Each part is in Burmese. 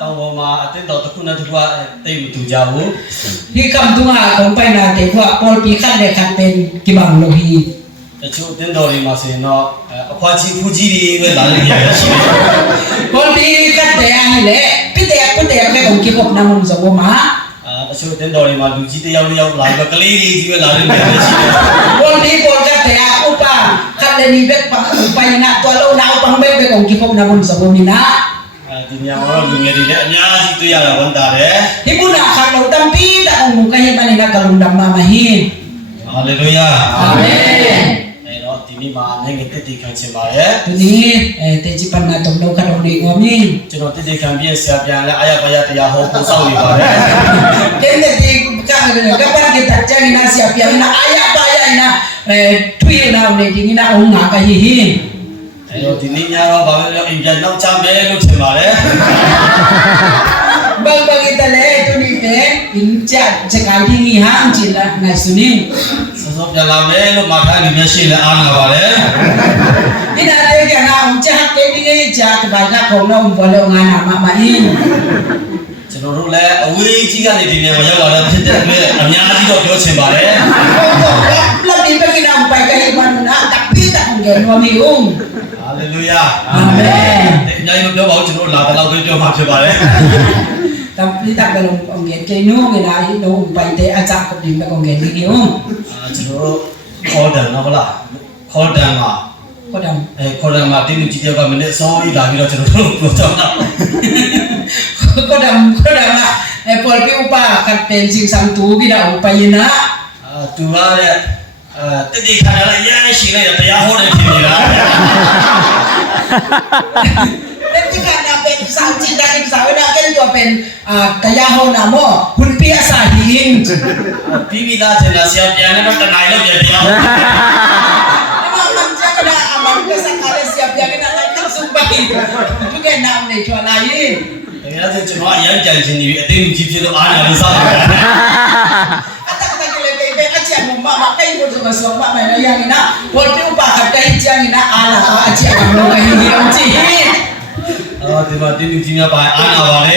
တောင်ပေါ်မှာအတင်းတော်တစ်ခုနဲ့တစ်ခုတိတ်မတူကြဘူးဒီကံတူငါကုန်ပိုင်နာတဲ့ကပေါ်ပီခတ်တဲ့ခတ်တဲ့ကိဘာလို့ဟီတချို့အတင်းတော်တွေမှာဆိုရင်တော့အခွာကြီးဖူးကြီးတွေပဲလာနေကြရရှိတယ်ပေါ်ပီခတ်တဲ့အားလေပိတဲ့ပုတဲ့ပဲကုန်ကိဘနာမုံဇဘောမှာတချို့အတင်းတော်တွေမှာလူကြီးတယောက်ယောက်လာပြီးကလေးတွေကြီးပဲလာနေကြရရှိတယ်ပေါ်ပီပေါ်ခတ်တဲ့အားဥပခတ်တဲ့ဒီဘက်ပိုင်နာတော်လုံးနောက်ပန်းပဲကုန်ကိဘနာမုံဇဘောမီနာဒီညမှာတော့လူငယ်တွေလည်းအများကြီးတွေ့ရတာဝန်တာတယ်ဒီကုနာခါလို့တမ်ပီတာအမှုကဟိမနေနာကလုံဒမ္မာမဟိဟာလေလုယာအာမင်အဲ့တော့ဒီနေ့မှာနိုင်ငံတည်တည်ခံချင်ပါတယ်ဒီနေ့တေချီပနာတုံလောက်ကတော့နေငေါမင်းကျွန်တော်တည်တည်ခံပြီးဆရာပြန်လဲအာရပါရတရားဟောပို့ဆောင်နေပါတယ်တဲ့တဲ့ကပန်ကတချင်နာဆရာပြန်နာအာရပါရနာထွေးနာနေဒီနာအောင်ငါကဟိအဲ့တော့ဒီနေ့ညတော့ဘာလို့လဲအိမ်ပြန်နောက်ချမယ်လို့ထင်ပါတယ်ဘယ်ဘယ်တလဲတူနေတယ်အင်းချစကားကြီးဟန်ချီလာနိုင်စုနေစောပြန်လာမယ်လို့မှာထားနေမျက်ရှိလဲအားနာပါတယ်ဒီနာလေးကနာအောင်ချတဲ့ဒီနေ့ချကဘာကခေါလုံးဘလုံးငါနာမအင်းကျွန်တော်တို့လည်းအဝေးကြီးကနေဒီနေ့မှာရောက်လာတဲ့ဖြစ်တဲ့အတွက်အများကြီးတော့ပြောချင်ပါတယ်လက်ဒီပကိနာပိုင်ကလေးမနာတပိတံငယ်ဝမီဦးဟာလေလုယာအာမင်အများကြီးမပြောပါဘူးကျွန်တော်လာတဲ့လောက်ပဲပြောမှဖြစ်ပါတယ်တပိတံကလုံးငယ်ကျေနုငယ်လာရင်တော့ပိုင်တဲ့အကြပ်ကိုဒီမကောင်ငယ်လေးဦးကျွန်တော်တို့ခေါ်တယ်နော်ဗလားခေါ်တယ်မှာခေါ်တယ်ခေါ်တယ်မှာတင်းလူကြီးတယောက်ကမနေ့စောပြီးလာပြီးတော့ကျွန်တော်တို့ပြောတော့ခေါ်တယ်ပေါ်ပြူပါကတ်ပင်စင်ဆန်တူပြီးတော့ပိုင်နာသူကလည်းတတိခါရရရရှိလိုက်တရားဟောတယ်ဖြစ်နေတာတတိခါရเป็นสังจิตติสาวนากันตัวเป็นတရားဟောနာမောหุ่นเปียสาหิงပြီးပြီးသားတင်လာဆရာပြန်လည်းတော့တနိုင်လို့ပြန်တရားมันจะกระดาษมันก็สังอะไรเสียบอย่างนั้นนั่งสุไปทุกแกนำในชวนอะไรတကယ်ဆိုကျွန်တော်အရင်ကြံချင်နေပြီအသိဉာဏ်ကြီးဖြစ်လို့အားနာလို့စောင့်နေတာအချက်မမကိတ်လို့ဆိုတော့မမလည်းရရင်နာဘောတူပါကတိုင်ချင်နာအားလာအချက်မလို့ရင်ရောကြည့်ဒီမှာတင်းကြီးများပါအားနာပါလေ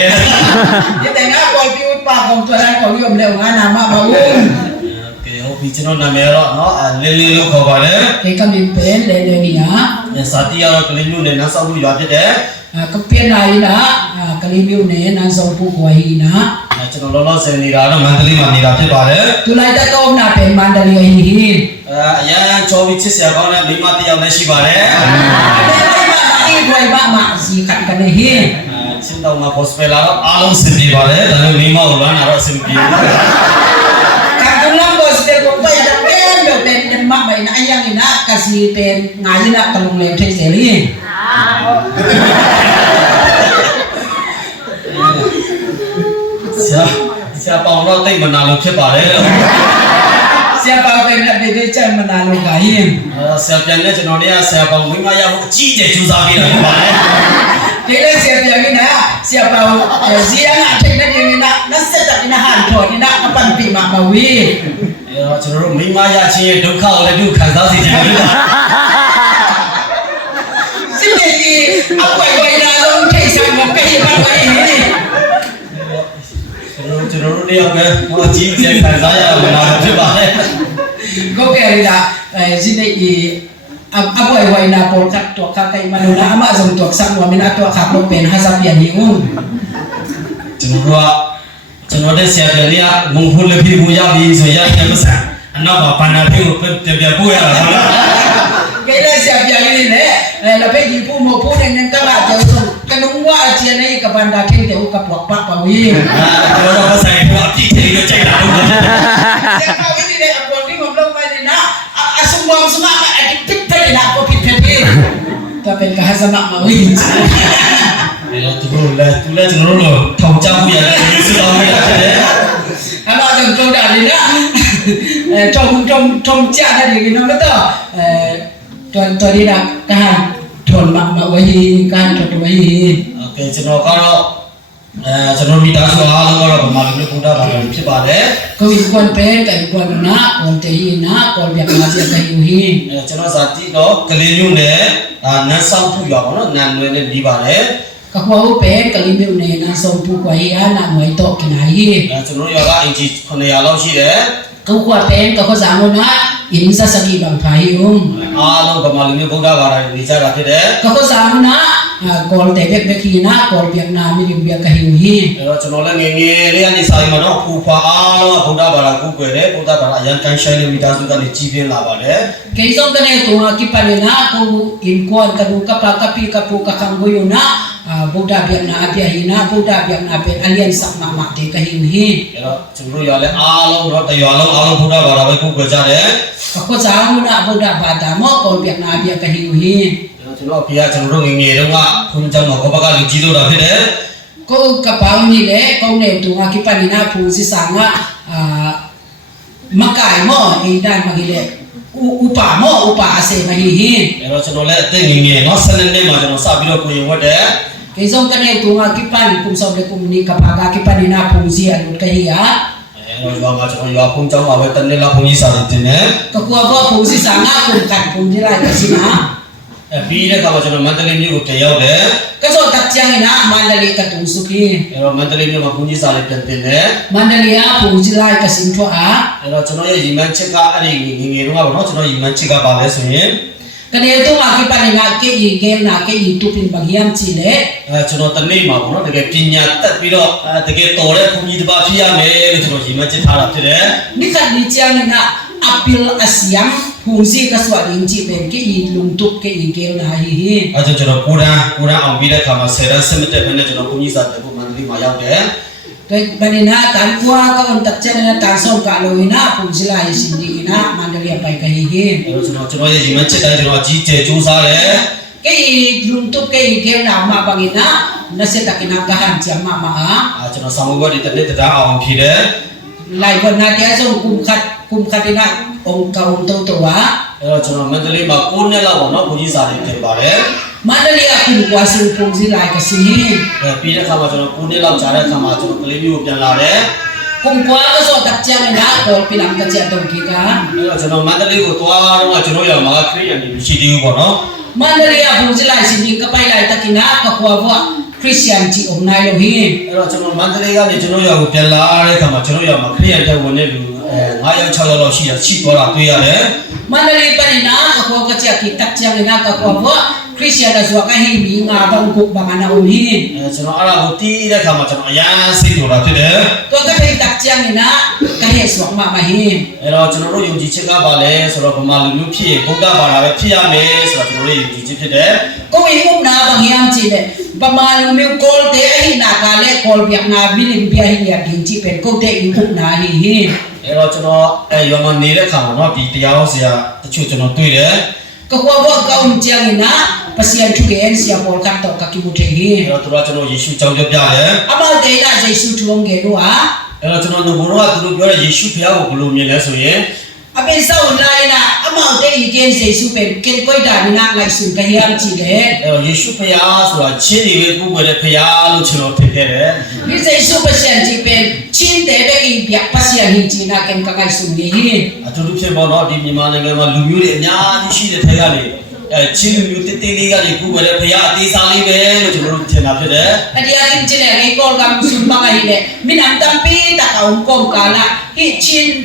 ဒီတဲ့နာဘောတူပါကောင်တော်ရကောင်ရုံလဲငါနာမမဟုတ်ကဲဟုတ်ပြီကျွန်တော်နာမည်တော့เนาะလေးလေးလို့ခေါ်ပါတယ်ဒီကမင်းပဲလေလေကြီးဟာစာတီကတော့ကလေးမျိုးနဲ့နန်းဆောက်မှုရွာဖြစ်တယ်ကပြင်းလာရတာကလေးမျိုးနဲ့နန်းဆောင်ဖို့ကိုဟိနာကျွန်တော်လောလောဆယ်နေတာတော့မန္တလေးမှာနေတာဖြစ်ပါတယ်သူလိုက်တဲ့ကောင်းနာပဲမန္တလေးဟိအရန်ချောပြီးချစ်စရာကောင်းတဲ့မိမတစ်ယောက်လည်းရှိပါတယ်အေးဘွယ်ဘာမှစီကန်ကနေဟိချင်းတော့မှာ hospital တော့အားလုံးစင်ပြေပါတယ်ဒါပေမဲ့မိမကိုလမ်းလာတော့အဆင်ပြေဘူးကန်တော့ hospital ကိုไปတဲ့เป็นမမိုင်အရင်ကနာကစီเป็นငါးရနာကလုံးလေထိစေလီဆရာပေါင်တော့တိတ်မနာလို့ဖြစ်ပါတယ်ဆရာပေါင်ပဲနဲ့ဒီချက်မနာလို့ပါရင်ဆရာပြန်နဲ့ကျွန်တော်တွေကဆရာပေါင်မိမရဖို့အကြီးအကျယ်ကြိုးစားပေးတာဖြစ်ပါတယ်ဒီလေဆရာပြန်ကနာဆရာပေါင်ဇီယာနာထိတ်နေနေနာနဆက်တနာဟန်ထော်ဒီနာအပန်ပိမမဝေးကျွန်တော်တို့မိမရချင်းရဲ့ဒုက္ခကိုလည်းသူခံစားစေချင်တယ်စစ်တေကြီးအပွေဝိနာလုံးထိတ်ဆိုင်မပေးပါဘူးကျွန်တော်တို့တယောက်ပဲဟောကြီးကြီးခံစားရမှာဖြစ်ပါတယ်ကိုကဲရီလာဇင်းနေအပွေဝိနာပေါ်ကတ်တော့ကကဲမလို့နာအမအစုံတော့ဆက်ဝမနာတော့ခါလို့ပင်ဟာစပ်ပြန်နေဦးကျွန်တော်တဲ့ဆရာတော်လေးကမုံဖို့လက်ပြဖို့ရပြီဆိုရတဲ့မဆန်အနောက်မှာပန္နာပြေကိုပြန်ပို့ရတာဟုတ်လားကဲလက်ဆရာပြန်နေလေလက်ဖက်ကြီးဖို့မဖို့နေကလာကျောင်းဆုံးကနုံဝအချင်းနေကပန္နာထင်းတဲ့ဥကပပပဝေးကျွန်တော်တော့ဆိုင်ဖို့အပြည့်ထည့်လို့ကြိုက်တာဟုတ်လားဆရာကဝိနေတဲ့အပေါ်ဒီမလုပ်ပါနဲ့နာအဆုံမောင်စမအတိတစ်တဲ့လာကိုဖြစ်ဖြစ်တော့เป็นกหสมะมาวิသူတို့လည်းကျွန်တော်တို့ထောင်ချမှုရတယ်ဒီစတော်ရရတယ်အဲ့တော့ကျွန်တော်တာလေနော်ထုံချတယ်ဒီနော်တော့တော်ရတာကဟန်ထုံမဝေးကန်တော်ဝေးโอเคကျွန်တော်ကတော့ကျွန်တော်မိသားစုအားလုံးကတော့ဗမာလူမျိုးဘုရားဘာသာဖြစ်ပါတယ်ကိုယ်ကွန်ပဲတိုင်ကွန်နာကွန်တေဟိနာကောဗျာမာစီတေဟိကျွန်တော်ဇာတိတော့ကလေးမျိုးနဲ့နန်းဆောင်ဖူရွာပေါ့နော်နန်းလွယ်နဲ့ပြီးပါတယ်က ก็ว่าเป็นกะลิมิวเนี่ยนะส่งผู้กว่าเฮียนะหน่วยตกกินไหน ကျွန်တော်ရောကအင်ဂျီ900လောက်ရှိတယ် ก็ว่าเป็นก็เขาสามนะอินซาสกีบางพายุง အားလုံးဗမာလူမျိုးဗုဒ္ဓဘာသာနေကြတာဖြစ်တယ် ก็เขาสามนะกอลเตเบกเบกีนะกอลเบียงนามิลิเบียกะฮิวฮี အဲ့တော့ကျွန်တော်လည်းငယ်ငယ်လေးကနေစာရင်မှာတော့ဖူဖွာအားလုံးကဗုဒ္ဓဘာသာကိုကိုွယ်တယ်ဗုဒ္ဓဘာသာအရန်ကန်ဆိုင်တဲ့မိသားစုကနေကြီးပြင်းလာပါတယ် que son que ne tu aquí para na ko in kuan ka du kapa kapi kapu ka kanggo yo na Buddha biak na apia hina Buddha biak na pe alien sak ma ma te ka hiu hi အဲ့တော့ကျွန်တော်ရောလည်းအားလုံးတော့တရွာလုံးအားလုံးဗုဒ္ဓဘာသာပဲကိုကိုွယ်ကြတယ် ka ko sa mu na Buddha ba da mo ko biak na apia ka hiu hi ကျွန်တော်ဖေကကျွန်တော်တို့ငယ်ငယ်တုန်းကခွန်ကျောင်းမှာကိုဘကလူကြီးလို့တာဖြစ်တယ် ko ka pa ni le ko ne tu aquí para na pu si sa nga makai mo e dai ma gi le upa mo upa ase ma hi hi အဲ့တော့ကျွန်တော်လည်းအသက်ငယ်ငယ်နော်12နှစ်မှာကျွန်တော်စပြီးတော့ကိုရင်ဝတ်တယ် que son que ne tu aquí para kum so le kum ni ka pa ga aquí para na pu si a lu ka hi ya အဲ့တော့ရွာမှာကျွန်တော်ရွာဖုန်းကျောင်းမှာပဲတနေ့လောက်ဘုန်းကြီးစာတွေတင်တယ် ka ko ba pu si sa nga kum kan pu ni lai ka si na ပြီးတဲ့အခါမှာကျွန်တော်မန္တလေးမြို့ကိုတင်ရောက်တယ် ka so tak chiang ina mandali ka tu su ki အဲ့တော့မန္တလေးမြို့မှာဘုန်းကြီးစာလေးပြန်တင်တယ် mandali a pu si lai ka sin tho a အဲ့တော့ကျွန်တော်ရဲ့ရီမန်းချက်ကအဲ့ဒီငယ်ငယ်တုန်းကပေါ့နော်ကျွန်တော်ရီမန်းချက်ကပါလဲဆိုရင် ka ne tu ma ki pa ni na ke yi ke na ke yi tu pin bang yam chi le ကျွန်တော်တနေ့မှာပေါ့နော်တကယ်ပညာတက်ပြီးတော့တကယ်တော်တဲ့ဘုန်းကြီးတစ်ပါးဖြစ်ရမယ်လို့ကျွန်တော်ရီမန်းချက်ထားတာဖြစ်တယ် ni ka ni chiang na apil asyam pu si ka swa ding chi ben ke yi lung tu ke yi ke na hi hi အဲ့ဒါကျွန်တော်ကိုရန်အောင်ပြီးတဲ့အခါမှာ10ရန်စမတက်ပဲနဲ့ကျွန်တော်ဘုန်းကြီးစာတက်ဖို့မန္တလေးမှာရောက်တယ် ke ba ni na tan kwa ka on tak chiang na tan so ka lo ina pu si lai sin di ina mandali a pai ka hi hi အဲ့တော့ကျွန်တော်ရဲ့ရီမန်းချက်တိုင်းကျွန်တော်အကြီးကျယ်စူးစမ်းတယ် ke yi lung tu ke yi ke na ma bang ina na se takina ka han chiang ma ma a ကျွန်တော်ဆောင်းဝတ်ဒီတစ်နေ့တရားအောင်ဖြေတယ် lai kon na te so kum khat ina ong ka ong to to wa အဲ့တော့ကျွန်တော်မန္တလေးမှာ9နှစ်လောက်ပေါ့နော်ဘုန်းကြီးစာတွေတင်ပါတယ် mandali a kum kwa su pu si lai ka si hi ပြီးတဲ့အခါမှာကျွန်တော်9နှစ်လောက်ကြာတဲ့အခါမှာကျွန်တော်ကလေးမျိုးကိုပြန်လာတယ် kum kwa ka so tak chiang ina ko pilang ka chia to ki ka အဲ့တော့ကျွန်တော်မန္တလေးကိုသွားတော့ကျွန်တော်ရောက်မှာခရစ်ယာန်တွေရှိသေးဘူးပေါ့နော် mandali a pu si lai si ni ka pai lai takina ka kwa wa christian chi om nai lo hi အဲ့တော့ကျွန်တော်မန္တလေးကနေကျွန်တော်ရောက်ကိုပြန်လာတဲ့အခါမှာကျွန်တော်ရောက်မှာခရစ်ယာန်တဲ့ဝင်တဲ့လူ9ယောက်6ယောက်လောက်ရှိသွားတာတွေ့ရတယ် mandali pa ni na ka kwa ka chia ki tak chiang ina ka kwa wa christian da so ka hi mi nga bang ku bang ana om hi ကျွန်တော်အဲ့ဒါကိုတီးတဲ့အခါမှာကျွန်တော်အရန်စိတ်တော်တာဖြစ်တယ် to ka thai tak chiang ina ka he so ma ma hi အဲ့တော့ကျွန်တော်တို့ယုံကြည်ချက်ကပါလဲဆိုတော့ဗမာလူမျိုးဖြစ်ရင်ဗုဒ္ဓဘာသာပဲဖြစ်ရမယ်ဆိုတော့ကျွန်တော်တို့ယုံကြည်ချက်ဖြစ်တယ် ko i um na bang yam chi le ba ma lu mi kol te ai na ka le kol biak na mi lim bia hi ya ding chi pen ko te i um na hi hi အဲ့တော့ကျွန်တော်ရွာမှာနေတဲ့အခါမှာเนาะဒီတရားဆရာတချို့ကျွန်တော်တွေ့တယ် ka kwa wa ka chiang ina pasian thu gen sia pol ka to ka ki mu the hi အဲ့တော့သူတို့ကျွန်တော်ယေရှုကြောင်းပြောပြတယ် ama te la jesu thuong ge do a အဲ့တော့ကျွန်တော်တို့ဘုရားကသူတို့ပြောတဲ့ယေရှုဖခင်ကိုဘယ်လိုမြင်လဲဆိုရင် abe sa online na ama te i gen jesu pen ken koi da ni na ngai su ka yam chi le အဲ့တော့ယေရှုဖခင်ဆိုတာချင်းတွေပဲကိုယ်ွယ်တဲ့ဖခင်လို့ကျွန်တော်ထင်ခဲ့တယ် ni jesu pasian chi pen chin te be ki biak pasian hi chi na ken ka ngai su ge hi အထူးသဖြင့်ပေါ့နော်ဒီမြန်မာနိုင်ငံမှာလူမျိုးတွေအများကြီးရှိတဲ့ထဲကနေချင်းလူမျိုးတေးလေးကနေကိုယ်ွယ်တဲ့ဖခင်အသေးစားလေးပဲလို့ကျွန်တော်တို့ထင်တာဖြစ်တယ် adia kin chi le ngai kol gam su ba ga hi le minam tam pi ta ka ong kom ka la hi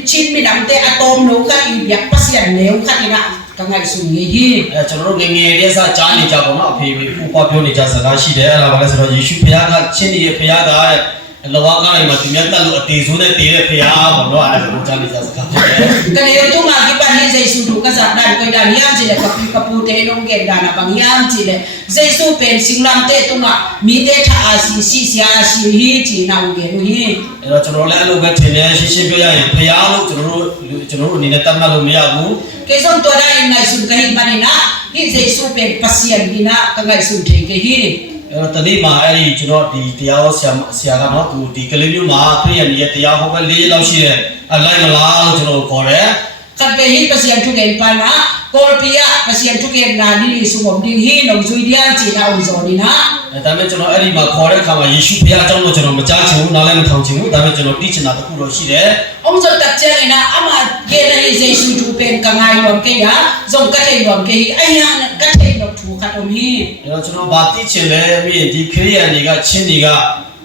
chin minam te atom no ka i biak pasian ne ong ka ina ka ngai su ge hi ကျွန်တော်တို့ငယ်ငယ်လေးစားကြားနေကြပေါ့နော်အဖေဖေကိုပေါ့ပြောနေကြစကားရှိတယ်အဲ့ဒါပါလဲဆိုတော့ယေရှုဖခင်ကချင်းရဲ့ဖခင်ကလောကတိုင်းမှာသူများတက်လို့အသေးဆိုးနဲ့တည်တဲ့ဖခင်ပေါ့နော်အဲ့ဒါကိုကြားနေကြစကားဖြစ်တယ် ka ne tu ma ki pa ni jesu du ka sa dan ko da yam chi le ka pu te long ge da na bang yam chi le jesu pen singlam te tu ma mi te tha a si sia si hi chi na u ge lu hi အဲ့တော့ကျွန်တော်လည်းအဲ့လိုပဲထင်တယ်ရှင်းရှင်းပြောရရင်ဖခင်လို့ကျွန်တော်တို့အနေနဲ့တတ်မှတ်လို့မရဘူး ke son to da in nai su ka hi ma ni na hi jesu pen pasian ni na ka ngai su the ge hi အဲ့တော့တနေ့မှာအဲ့ဒီကျွန်တော်ဒီတရားဟောဆရာကတော့သူဒီကလေးမျိုးမှာခရစ်ယာန်ရဲ့တရားဟောပဲ၄ရက်လောက်ရှိတယ်အလိုက်မလားလို့ကျွန်တော်ခေါ်တယ် kat ke hi pasian thu gen pa na kol pia pasian thu gen na ni su bom ding hi no zui dia chi na u zo ni na ဒါပေမဲ့ကျွန်တော်အဲ့ဒီမှာခေါ်တဲ့အခါမှာယေရှုဖခင်အကြောင်းကိုကျွန်တော်မကြားချင်ဘူးနားလည်းမထောင်ချင်ဘူးဒါပေမဲ့ကျွန်တော်သိချင်တာတစ်ခုတော့ရှိတယ် ông dân tập chơi này na ama kia này dây su chu pen cả ngày làm cái ya dòng cái thầy làm cái anh ya cái thầy làm thu คัดอมี အဲ့တော့ကျွန်တော်ဗာတိချင်လဲပြီးဒီခရိယန်တွေကချင်းတွေက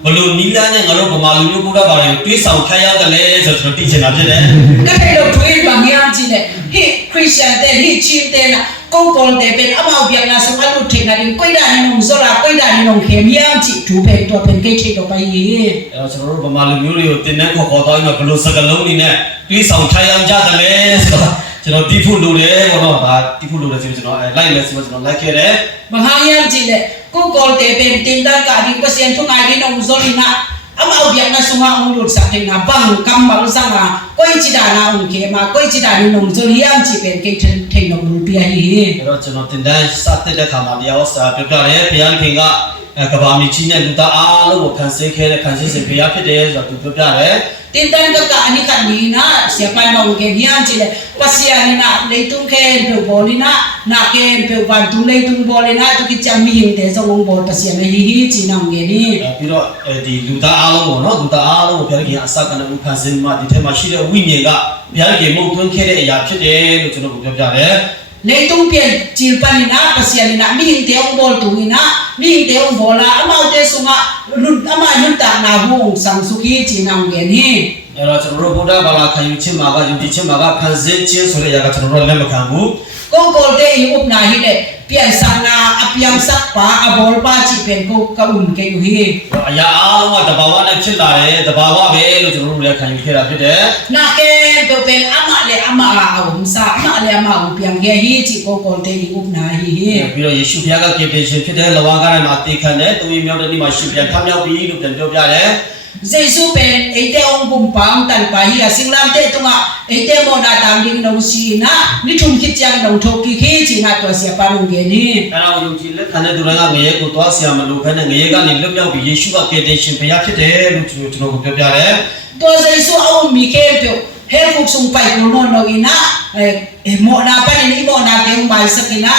ဘလို့နီလာနဲ့ငါတို့ဗမာလူမျိုးဘုရားဘာတွေတွေးဆောင်ခိုင်းရတယ်လဲဆိုတော့သိချင်တာဖြစ်တယ် ก็ให้เราทุยบางอย่างจีเนี่ยฮิคริสเตียนเตฮิชิมเตนะกูกอลเตเป็นอามาเบียงนะสมัยรุ่นเทคนาดิก้อยดานี่นงโซลาก้อยดานี่นงเขมยามจีถูเป็นตัวเป็นเกจิตออกไปยี အဲ့တော့ကျွန်တော်တို့ဗမာလူမျိုးတွေကိုတင်တဲ့ခေါ်တော့ဘလို့စကလုံးတွေနဲ့တွေးဆောင်ခိုင်းရကြတယ်လဲဆိုတော့ကျွန်တော်တိဖို့လိုတယ်ဘောတော့ဒါတိဖို့လိုတယ်ဆိုကျွန်တော်လိုက်လဲဆိုတော့ကျွန်တော်လိုက်ခဲ့တယ် บางอย่างจีเนี่ยกูกอลเตเป็นตินดันกาดิเปอร์เซ็นต์ทุกไงนี่นงโซลินะอามาเบียงนะสุมาองลุดสักเทนะบังกำบังสังอ่ะก้อยจิดานาองเขมาก้อยจิดานี่นงโซลิยามจีเป็นเกจิเทนงลุเปียยี အဲ့တော့ကျွန်တော်တင်တဲ့စတဲ့ခါမှာတရားဟောစာပြပြတယ်ဘုရားခင်ကကဘာမီချီနဲ့လူသားအားလုံးကိုခံစေခဲ့တဲ့ခံစေစဉ်ဘုရားဖြစ်တယ်ဆိုတော့သူပြပြတယ် Tindan ka ani kanina siapa mau kegian cile pasian na leitung ke pe bolina na ke pe bantu leitung bolina tu ki chami hing de song bol pasian hi hi chinang ge ni ပြီးတော့ဒီလူသားအားလုံးပေါ့နော်လူသားအားလုံးကိုဘုရားခင်အစကနေဥခံစဉ်မှာဒီထဲမှာရှိတဲ့ဝိညာဉ်ကဘုရားခင်မုတ်သွင်းခဲ့တဲ့အရာဖြစ်တယ်လို့ကျွန်တော်ပြောပြတယ် leitung pian cilpanina pasian na mi hing de ong bol tu ina mi hing de ong bola amau de sunga lut ama yun ta na hung sang suki chinang ge ni အဲ့တော့ကျွန်တော်တို့ဗုဒ္ဓဘာသာခံယူခြင်းမှာကယုံကြည်ခြင်းမှာကခံစစ်ခြင်းဆိုတဲ့အရာကကျွန်တော်တို့လက်မခံဘူး ko kol de i up na hi de pian sang na apiam sak pa abol pa chi pen ko ka ke hi အရာအားလုံးကတဘာဝနဲ့ဖြစ်လာတယ်တဘာဝပဲလို့ကျွန်တော်တို့လည်းခံယူခဲ့တာဖြစ်တယ် na ke to pen ama le ama aum sa ama le ama u pian ge hi chi ko kol de i up na hi ပြီးတော့ယေရှုဘုရားကကေပရှင်ဖြစ်တဲ့လဝါကားထဲမှာတေခံတယ်သူမြောက်တဲ့နေ့မှာရှင်ပြန်ထမြောက်ပြီလို့ပြန်ပြောပြတယ် Jesus pen ite ong bumpang tan pa hi asinglam te tunga ite mo na tam ding nong si na ni thum khit chang nong thok ki khi chi na to sia pa nong ge ni အဲ့တော့ယုံကြည်လက်ခံတဲ့သူတွေကငရဲကိုသွားဆရာမလို့ခဲနဲ့ငရဲကနေလွတ်မြောက်ပြီးယေရှုကကေပရှင်ဘုရားဖြစ်တယ်လို့ကျွန်တော်ကိုပြောပြတယ် to Jesus au mi ke pyo he fuk sung pai ko no no ina mo na pa ni mo na te ong bai sakina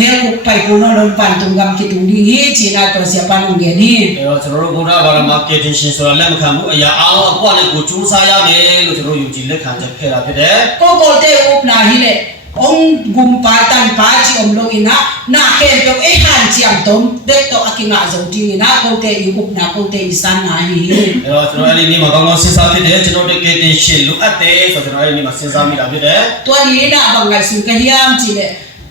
he fuk pai ko no lon pan tung gam ki tung ding hi chi na to sia pa nong ge ni အဲ့တော့ကျွန်တော်တို့ဗုဒ္ဓဘာသာမှာကေပရှင်ဆိုတာလက်မခံဘူးအရာအားလုံးကိုယ့်အနေကိုစူးစမ်းရမယ်လို့ကျွန်တော်ယုံကြည်လက်ခံချက်ခဲ့တာဖြစ်တယ် ko ko te up na hi le ong gum pa tan pa chi om lo ina na ke to e han chi am tom de to akinga zo ti na ko te i up na ko te san na hi အဲ့တော့ကျွန်တော်အဲ့ဒီနေ့မှာကောင်းကောင်းစဉ်းစားဖြစ်တယ်ကျွန်တော်တို့ကေတင်ရှင်လိုအပ်တယ်ဆိုတော့ကျွန်တော်အဲ့ဒီနေ့မှာစဉ်းစားမိတာဖြစ်တယ် to ni na bang ngai sun ka hiam chi le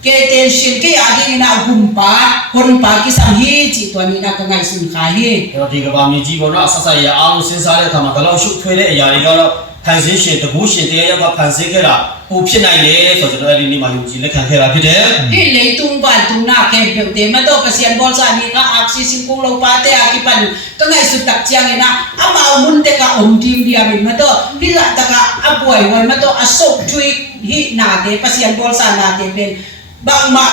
ke te shin ke adi na gum pa hon pa ki sam hi chi to ni na ka ngai sun kha hi အဲ့တော့ဒီကဘာမြေကြီးပေါ်တော့အဆက်ဆက်ရအောင်စဉ်းစားတဲ့အခါမှာဒါလောက်ရှုပ်ထွေးတဲ့အရာတွေကတော့ခံစင်းရှင်တကူရှင်တရားရောက်ကခံစင်းခဲ့တာဟိုဖြစ်နိုင်တယ်ဆိုတော့ကျွန်တော်အဲ့ဒီနေ့မှာယုံကြည်လက်ခံခဲ့တာဖြစ်တယ် hi le tung ban tung na ke pe te ma to ka sian bol sa ni ka aksi sin kung lo pa te akipan ka ngai su tak chiang ina ama mun te ka om tim dia min ma to hi la ta ka apoy wai ma to asok thui hi na te pa sian bol sa na te pen bang ma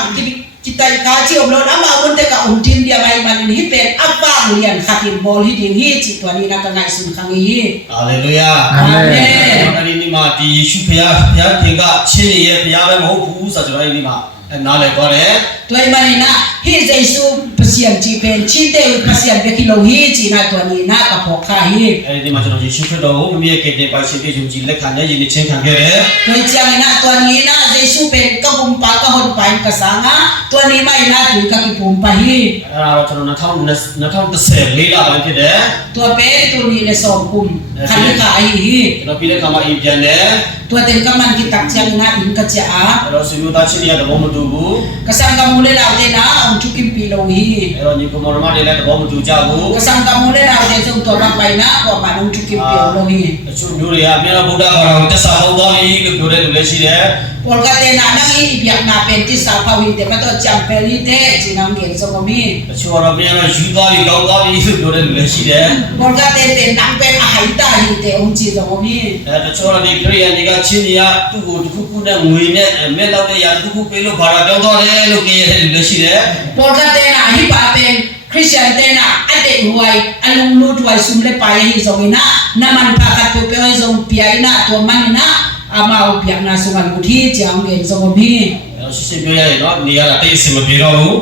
kita ka chi om lo ama mun te ka om tim dia mai man hi pen apang lian khatin bol hi din hi chi to ni na ka ngai sun khang hi ဟာလေလုယာ အာမင် အဲ့ဒီနေ့မှာဒီယေရှုဖခင်ခင်ကချင်းရဲ့ဖခင်ပဲမဟုတ်ဘူးဆိုတော့အဲ့ဒီနေ့မှာနားလည်သွားတယ် toy manina hi jesu pasian chi pen chin te pasian be kilo hi chi na to ni na ka phokha hi အဲ့ဒီမှာကျွန်တော်ယေရှုခရစ်တော်ကိုမြည့်ကတဲ့ပိုင်ရှင်ပြည့်စုံကြည်လက်ခံနဲ့ယဉ်ကျေးချင်းခံခဲ့တယ် toy chiang na to ni na jesu pen ka bum pa ka hon pain ka sanga to ni mai na tu ka ki pum pa hi အဲ့ဒါတော့ကျွန်တော်2014လပိုင်းဖြစ်တယ် to pe tu ni le som kum khan ka ai hi ကျွန်တော်ပြီးတဲ့အခါမှာအိမ်ပြန်တယ် to ten ka man ki tak chiang na in ka cha အဲ့တော့ဆွေမျိုးသားချင်းတွေကတဘောမတူဘူး ka sang ka mule na te na ang chukim pi lo hi အဲ့တော့ညီကောင်မောင်တွေလည်းတဘောမတူကြဘူး ka sang ka mule na te jong to ba pai na ko ma nong chukim pi lo hi တချို့မျိုးတွေကအများဗုဒ္ဓဘာသာကိုတက်စာဟုတ်သွားပြီလို့ပြောတဲ့လူလည်းရှိတယ် Polkate na nang iibiyak na penti sa pawite pa to champelite chinang gel so komi တချို့ကတော့ပြန်တော့ယူသွားပြီကောင်းသွားပြီလို့ပြောတဲ့လူလည်းရှိတယ် Polkate pen nang pen ahita hite umchi so komi အဲတချို့ကတော့ဒီခရိယန်တွေကချင်းကြီးကသူ့ကိုတစ်ခုခုနဲ့ငွေနဲ့မဲ့လောက်တဲ့ຢာတစ်ခုခုပေးလို့ဘာသာပြောင်းသွားတယ်လို့ပြောရတဲ့လူလည်းရှိတယ် Polkate na hipa pen Christian te na ate huwai alung lutwai sumle paya hi so ina naman pakat pupe ho so pia ina to manina ama upiak na sungan buthi chang gel so komi အဲရှင်းရှင်းပြောရရင်တော့နေရတာတိတ်အဆင်မပြေတော့ဘူး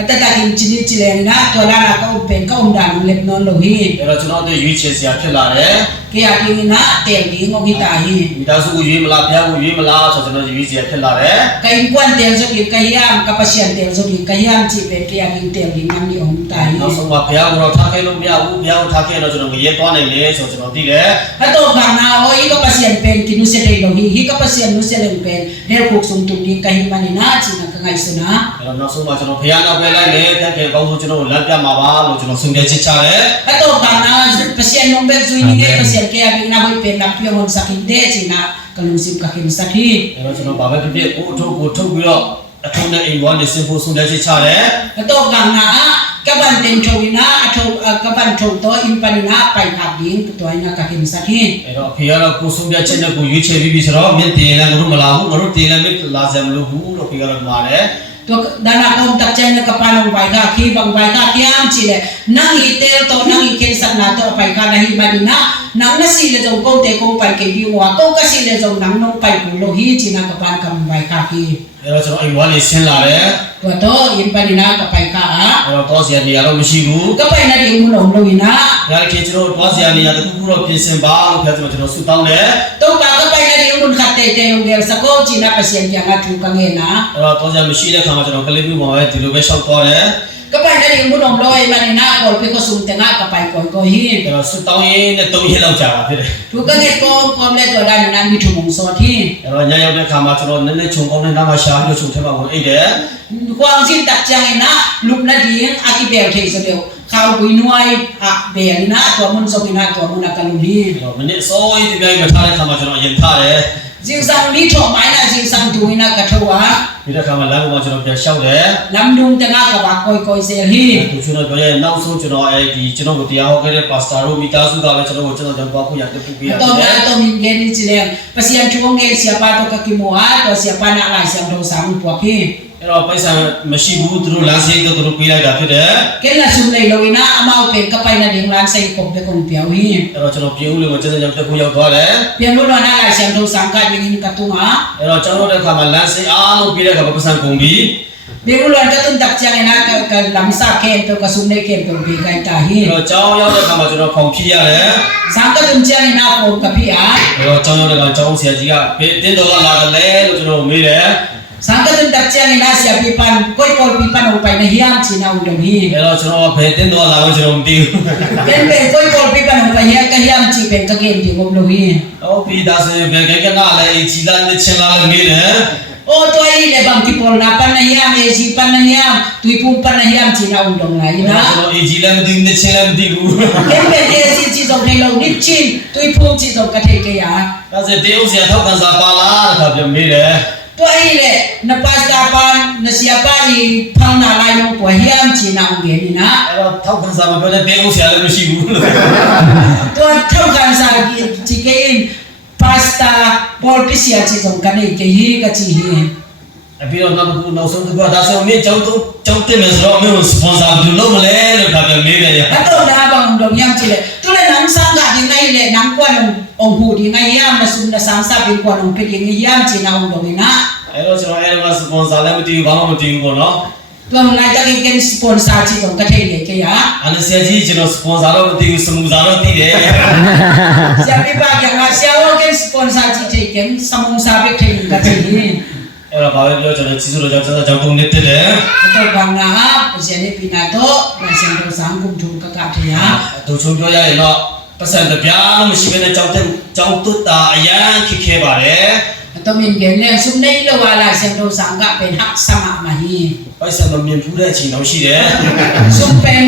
atatakin chini chile na to la na ka pen ka dan lep non lo hi အဲ့တော့ကျွန်တော်တို့ရွေးချယ်စရာဖြစ်လာတယ် kaya ding na tel ding ngong hitahi မိသားစုကိုရွေးမလားဘုရားကိုရွေးမလားဆိုတော့ကျွန်တော်ရွေးစရာဖြစ်လာတယ် kay kwan tel so kin kayam kapasyan tel so kin kayam chi pe kaya ding tel ding nam ni om tahi နောက်ဆုံးမှာဘုရားကိုတော့ထားခဲ့လို့မရဘူးဘုရားကိုထားခဲ့တော့ကျွန်တော်ငရဲသွားနိုင်တယ်ဆိုတော့ကျွန်တော်သိတယ် ato bang na o i kapasyan pen kinu se dei lo hi kapasyan nu se leng pen her kuk sum tum ding kay mani na chi na ka ngai so na အဲ့တော့နောက်ဆုံးမှာကျွန်တော်ဘုရားနောက်ပဲလိုက်တယ်ဖခင်ကောင်းဆုံးကျွန်တော်ကိုလမ်းပြမှာပါလို့ကျွန်တော်ဆုံးဖြတ်ချက်ချတယ် ato bang na pasyan nong bet zui ni ngai pasyan kaya ding na hoi pen lam pyo hon sakin de chi na kalusim ka kin sakhi အဲ့တော့ကျွန်တော်ဘာပဲဖြစ်ဖြစ်ကိုအထုပ်ကိုထုတ်ပြီးတော့အထုပ်နဲ့အိမ်ပေါ်နေစင်ဖို့ဆုံးဖြတ်ချက်ချတယ် ato bang na kaban ten thowina atho kaban thong to in panina pai khap ding toy na ka kin sakhi အဲ့တော့ဖေကတော့ကိုဆုံးဖြတ်ချက်နဲ့ကိုရွေးချယ်ပြီးပြီဆိုတော့မင်းတင်လည်းငါတို့မလာဘူးငါတို့တင်လည်းမင်းလာစရာမလိုဘူးလို့ဖေကတော့မှာတယ် to dana kom tak chai na kapanong bai ka khi bang bai ka kiam chile nang i tel to nang i ken sak na to pai ka na hi manina nang na sile jong ko te ko pai ke bi wa ko ka sile jong nang nong pai ku lo hi chi na kapan kam bai ka ki အဲ့တော့ကျွန်တော်အိမ်ပေါ်နေဆင်းလာတယ် to in panina ka pai ka အဲ့တော့တော့စရာနေရာတော့မရှိဘူး ka pai na ding mu long lo ina ဒါလည်းကျွန်တော်တော့စရာနေရာတစ်ခုခုတော့ပြင်ဆင်ပါလို့ပြောကျွန်တော်ဆူတောင်းတယ် to ka pai na ding mun khat te te long gel sa ko chi na pasien ya nga thu ka nge na အဲ့တော့တော့စရာမရှိတဲ့ခါမှာကျွန်တော်ကလေးမျိုးပေါ်ပဲဒီလိုပဲရှောက်သွားတယ် ka pai na ding mu long lo ai manina ko pe ko sum te nga ka pai ko hi အဲ့တော့ဆူတောင်းရင်းနဲ့3ရက်လောက်ကြာတာဖြစ်တယ် thu ka nge ko kom le to da na mi thu mong so thi အဲ့တော့ညရောက်တဲ့ခါမှာကျွန်တော်နည်းနည်းခြုံကောင်းတဲ့နားမှာရှာပြီးတော့ခြုံထဲမှာဝင်အိတ်တယ် kwang sin tak chang ina lup na ding aki bel thei so deu khau bui nuai a bel ina to mun so ina to mun akaluli အဲ့တော့မိနစ်စောရေးပြိုင်မထားတဲ့ခါမှာကျွန်တော်ရင်ထားတယ် jing sang li tho mai na jing sang tu ina ka thowa ဒီတဲ့ခါမှာလမ်းပေါ်မှာကျွန်တော်ပြန်လျှောက်တယ် lam dung ta nga ka ba koi koi se hi သူကျွန်တော်ပြောရဲ့နောက်ဆုံးကျွန်တော်အဲဒီကျွန်တော်ကိုတရားဟောခဲ့တဲ့ပါစတာတို့မိသားစုကလည်းကျွန်တော်ကိုကျွန်တော်တော့ကိုရတဲ့ပူပေးရတယ် to na to min gen ni chile pasian thuong gen siapa to ka kimoa to siapa na lai siam do sang pu ki အဲ့တော့ပိုက်ဆံမရှိဘူးသူတို့လမ်းစိတ်တော့သူတို့ပေးလိုက်တာဖြစ်တယ် ken la sum nei lo ina amau pen ka pai na ding lan sai ko pe kon piao hi အဲ့တော့ကျွန်တော်ပြေဦးလို့ကျွန်တော်ကြောင့်တက်ဖို့ရောက်သွားတယ် pian lo na lai siam do sang ka ding ka tu nga အဲ့တော့ကျွန်တော်တဲ့ခါမှာလမ်းစိတ်အားလုံးပေးတဲ့ခါမှာပတ်စံကုန်ပြီ Binguluan ka tun tak chang ina ka lamsa ken to ka sum nei ken to bi kai ta hi အဲ့တော့ကျောင်းရောက်တဲ့ခါမှာကျွန်တော်ဖောင်ဖြည့်ရတယ် sang ka tun chang ina ko ka pi a အဲ့တော့ကျောင်းရောက်တဲ့ခါကျောင်းဆရာကြီးကဘယ်တင်းတော်ကလာတယ်လဲလို့ကျွန်တော်မေးတယ် sang ka tun tak chang ina sia pi pan koi kol pi pan o pai na hiam chi na u do hi အဲ့တော့ကျွန်တော်ဘယ်တင်းတော်လာလို့ကျွန်တော်မသိဘူး ken be koi kol pi pan o pai ya ka hiam chi pen ka gen di gom lo hi ဟောပြီးသားဆိုဘယ်ကနာလဲအကြီးလာနေချင်လာလို့မေးတယ် o to ai le bang ki pol na pan na hiam e ji pan na hiam tui pu pan na hiam chi na u do la ကျွန် ina တော်အကြီးလည်းမသိဘူးနေချင်လည်းမသိဘူး ken be de si chi zong nei lo ni chi tui pu chi zong ka thei ke ya ဒါဆိုတေးဥစရာထောက်ခံစာပါလားတခါပြန်မေးတယ် to ai le na pasta pan na siapa i phang na lai no po hiam chi na u ge ni na အဲ့တော့ထောက်ခံစာမပြောတဲ့တေးဥစရာလည်းမရှိဘူးလို့ to thau kan sa chi ke in pasta bol pisia chi zong ka nei ke hi ka chi hi အပြီးတော့နောက်ဆုံးတစ်ခုဒါဆိုမင်းကျောင်းတင်မယ်ဆိုတော့မင်းကိုစပွန်ဆာဘယ်လိုလုပ်မလဲလို့ခါပြန်မေးတယ် ato na bang dong yam chi le to le nang sang ga ding nai le nang kwa nong ong hu ding ngai yam na sum na sang sa bin kwa nong pe ding yam chi na ong dong na အဲ့တော့ကျွန်တော်အဲ့တော့စပွန်ဆာလည်းမသိဘူးဘာမှမသိဘူးပေါ့နော် to na ta ke ken sponsor chi zong ka thei le ke ya အနစီကြီးကျွန်တော်စပွန်ဆာတော့မသိဘူးစမူစာတော့သိတယ် sia pi ba ya nga sia o ken sponsor chi thei ken samong sa be thei ka chi hi အဲ့တော့ဘာပဲပြောကျွန်တော်ကြီးစိုးတော့ကျွန်တော်ကြောင့်ကုန်နေတက်တယ် ato bang na ha sia ni pi na to na sia do sang kum thu ka ka thei ya သူချုံပြောရရင်တော့ပတ်စံတပြားမရှိဘဲနဲ့ကြောင်းတွတ်တာအရန်ခက်ခဲပါတယ် ato min gen le sum nei lo wa la sia do sang ga pen hak sama ma hi ပိုက်ဆံမမြင်ဘူးတဲ့အချိန်တော့ရှိတယ် sum pen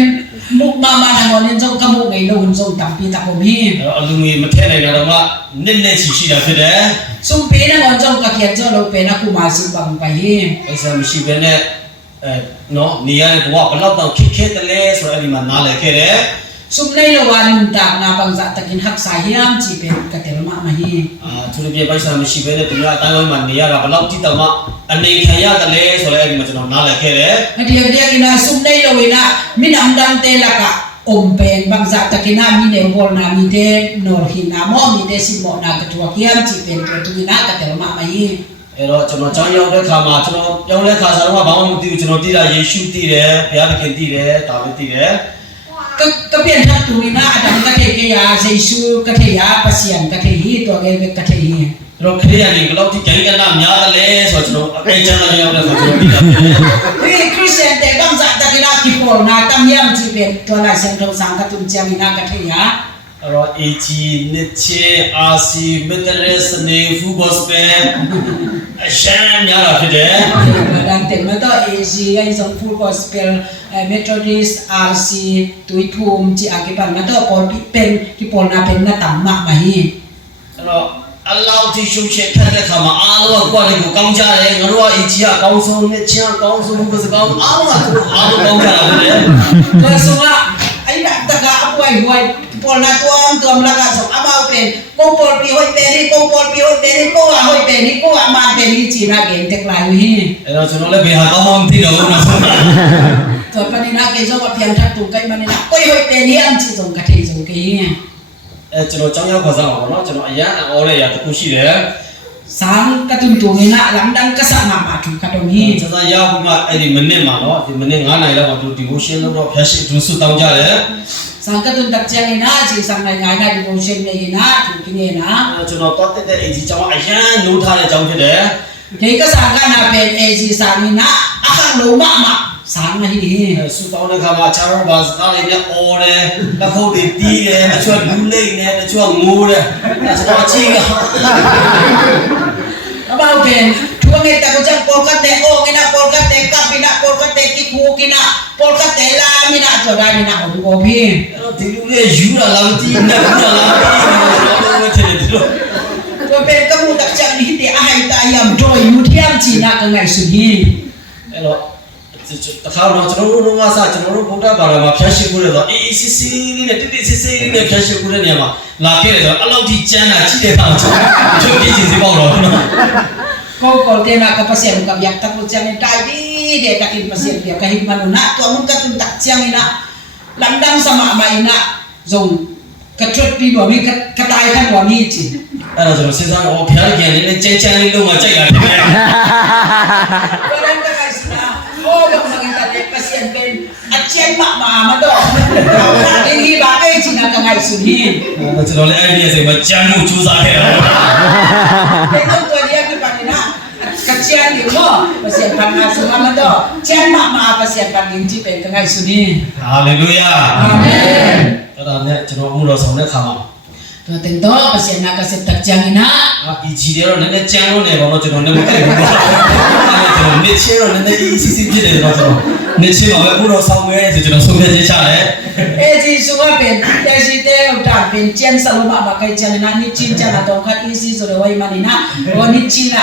muk mama na mo nin jong ka mu ngai lo hun jong tam pi ta ko mi အဲ့တော့အလူငွေမထည့်နိုင်တာတော့မှနစ်နဲ့ချီရှိတာဖြစ်တယ် sum pi na mo jong ka khian jo lo pe na ku ma si bang pa hi ပိုက်ဆံမရှိဘဲနဲ့နော်နေရတဲ့ဘဝဘယ်လောက်တော့ခက်ခဲတယ်လဲဆိုတော့အဲ့ဒီမှာနားလည်ခဲ့တယ် sum nei lo wa nun ta na bang za takin hak sa hiam chi pen ka tel ma ma hi သူတို့ပြပိုက်ဆံမရှိဘဲနဲ့သူများအတိုင်းဝိုင်းမှာနေရတာဘယ်လောက်တိတောင်မှအနေခံရတယ်လဲဆိုတော့အဲ့ဒီမှာကျွန်တော်နားလည်ခဲ့တယ် adia dia ina sum nei lo ina min am dang te la ka om pen bang za takina mi ne bol na mi de nor hi na mo mi de si mo na ka tu hiam chi pen to tu na ka tel ma ma hi အဲ့တော့ကျွန်တော်ကြောင်းရောက်တဲ့ခါမှာကျွန်တော်ပြောင်းလဲခါစားတော့ဘာမှမသိဘူးကျွန်တော်သိတာယေရှုသိတယ်ဘုရားသခင်သိတယ်ဒါပဲသိတယ် ก็เปลี่ยนทับตุยนะอาจารย์ก็เทกยาเซซูก็เทยาปัสยันก็เทฮีตัวเกก็เทฮี เราเครียดนี่เราที่ใจกันน้ำยาเลยส่วนเราไอ้เจ้าเราเนี่ยเราจะดีกันนี่คริสเตียนแต่บางสัตว์ตะกินาคิโปนาตั้มยามจีเป็นตัวลายเส้นตรงสังกัตุนเจมินาก็เทยาเราเอจีเนเชอาซีเมทเรสเนฟูกอสเปแชมป์ยาเราคือเด้ดังเต็มมาต่อเอจีไอ้สมฟูกอสเปลเมทอดิสอาร์ซีตุยภูมิจีอากิบันมาต่อปอเป็นคิโปนาเป็นนาตัมมะมาฮีเราอัลลอฮ์ที่ชุมเชษท่านเลยทำมาอัลลอฮ์กว่าเลยกูกำจัดเลยงั้นว่าอีจีอาก้าวส่งเนี่ยเชี่ยก้าวส่งกูจะก้าวอัลลอฮ์กำจัดเลยก็ส่งอ่ะไอ้แบบตะกาป่วยป่วยปอลนาตัวมละกาส่งอาบ่าวเป็นกูปอลปีหอยเป็นนี่กูปอลปีหอยเป็นนี่กูว่าหอยเป็นนี่กูว่ามาเป็นนี่จีน่าเก่งเด็กหลายวิเราจะน้องเลยไปหาข้าวมันที่เราหน้าส่งตัวปนินาเกจว่าเพียงทักตุกไก่มันนี่นะกูหอยเป็นนี่อันจีส่งกระเทียมส่งเกี่ยကျွန်တော်ကြောင်းရောက်ခစားပါတော့ကျွန်တော်အရန်အော်လဲရတခုရှိတယ်sang katun tungi na lamdang kasama matu katomi ကျွန်တော်ရောက်ပြီးမှအဲ့ဒီမိနစ်မှာတော့ဒီမိနစ်9နာရီလောက်မှာသူ devotion လုပ်တော့ဖျက်ရှိသူဆုတောင်းကြတယ် sang katun takjang na ji sang nai ngai na devotion ne na tu kine na ကျွန်တော်တော့တက်တဲ့အကြီးကျောင်းအရန်နိုးထားတဲ့ကျောင်းဖြစ်တယ် ke ka sang ka na pen eji sami na akang lo ma ma sang na hi ဆုတောင်းတဲ့ခါမှာချာရောဘာစကားလေးနဲ့အော်တယ်လက်ခုပ်တွေတီးတယ်တချို့လူလိမ့်တယ်တချို့ငိုးတယ်ကျွန်တော်အချင်းက about pen tuang eta ko jang polkate o ngina polkate kapina polkate kiku kina polkate la mina joda ni na o phi ဒီလူလေးယူလာလာတီးနေလာလာတီးနေတယ်လို့ to pen ka mu tak chang ni ti ai ta yam doi mu thiam chi na ka ngai su hi အဲ့တော့တခါတော့ကျွန်တော်တို့ကစကျွန်တော်တို့ဗုဒ္ဓဘာသာမှာဖျက်ရှိဖို့လဲဆိုအေးစစ်စစ်လေးနဲ့တိတိစစ်စစ်လေးနဲ့ဖျက်ရှိဖို့တဲ့နေရာမှာလာခဲ့တယ်ဆိုတော့အလောက်ထိကျန်းတာကြည့်တဲ့အခါမှာကျွန်တော်ကြည့်စီပေါ့တော့ ko te na ka pasien ka biak ta ko jang dai di de ka kin pasien biak ka hik manu na to mun ka tun tak chiang ina lamdang sama ma ina zong ka trot pi bo mi ka tai kan bo mi chi အဲ့တော့ကျွန်တော်စဉ်းစားတော့ဖျားကြံလေးနဲ့ကြမ်းကြမ်းလေးလုံးဝကြိုက်လာတယ် ko ran ka ka sina o ba ma kita de pasien ben a chen ma ma do ni hi ba ke chi na ka ngai su hi ကျွန်တော်လည်းအဲ့ဒီအချိန်မှာကြမ်းမှုစူးစမ်းခဲ့တာ pe no to dia ki pa ni na kacian ni mo pasien pan na su ma do chen ma pasien pan ni chi ben ka ngai su ni ဟာလေလုယာအာမင်အဲ့ဒါနဲ့ကျွန်တော်အမှုတော်ဆောင်တဲ့ခါမှာ to tento pasien na ka se tak jang ina ဒီကြီးတွေတော့နည်းနည်းကြမ်းလို့နေပါတော့ကျွန်တော်လည်းမကြိုက်ဘူးပေါ့ကျွန်တော်နေချင်တော့နည်းနည်းအေးစစ်စစ်ဖြစ်တယ်တော့ကျွန်တော်နေချင်ပါပဲအမှုတော်ဆောင်မယ်ဆိုကျွန်တော်ဆုံးဖြတ်ချက်ချတယ် e ji su ga pen e ji te o ta pen chen sa lo ma ba kai chen na ni chin cha na to khat isi so de wai mani na o ni chin na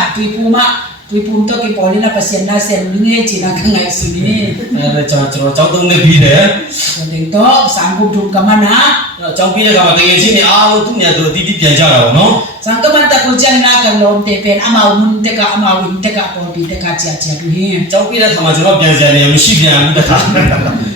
tui pu to ki poli na pasien na sen ni nge chi na ka ngai su ni အဲ့ဒါကျွန်တော်ကြောင်းသုံးနေပြီးတယ် to tento sang ku thu ka ma na ကြောင်းပြီးတဲ့ခါမှာတကယ်ချင်းနေအားလုံးသူ့နေရာသူအတီးတီးပြန်ကြတာပေါ့နော် sang ka man ta ku chen na ka lom te pen amau mun te ka amau win te ka po bi te ka cha cha du hi ကြောင်းပြီးတဲ့ခါမှာကျွန်တော်ပြန်စရာနေမရှိပြန်ဘူးတခါ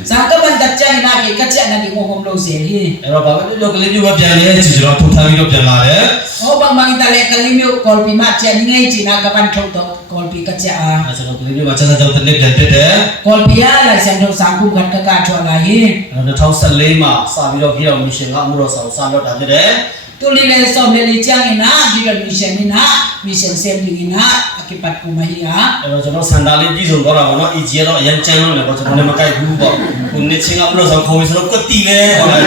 sang ka man ta chen na ke ka cha na di ngom lo se hi အဲ့တော့ဘာပဲပြောကလေးမျိုးပဲပြန်နေချင်ကျွန်တော်ထုတ်ထားပြီးတော့ပြန်လာတယ် o bang mang ta le ka li myo kol pi ma chen nge chi na ka ban thok to kol pi ka cha အဲ့ကျွန်တော်ကလေးမျိုးကချက်ချက်ကြောင်းတစ်နေ့ပြန်တက်တယ် kol pi ya la sen do sang ku gat ka thwa la hi 2014မှာစပြီးတော့ပြည်တော်မရှင်ကအမှုတော်ဆောင်စလုပ်တာဖြစ်တယ် tu li le so me li chang ina di ro mission ina mission sen bi ina akipat ku ma hi ya အဲ့တော့ကျွန်တော်စန္ဒာလေးပြည်စုံတော့တာပေါ့နော် EG ကတော့အရင်ကျန်းလို့လည်းပေါ့ကျွန်တော်လည်းမကြိုက်ဘူးပေါ့ခုနှစ်ချင်းကအမှုတော်ဆောင်ခေါ်ပြီးဆိုတော့ကွက်တီပဲဟုတ်လား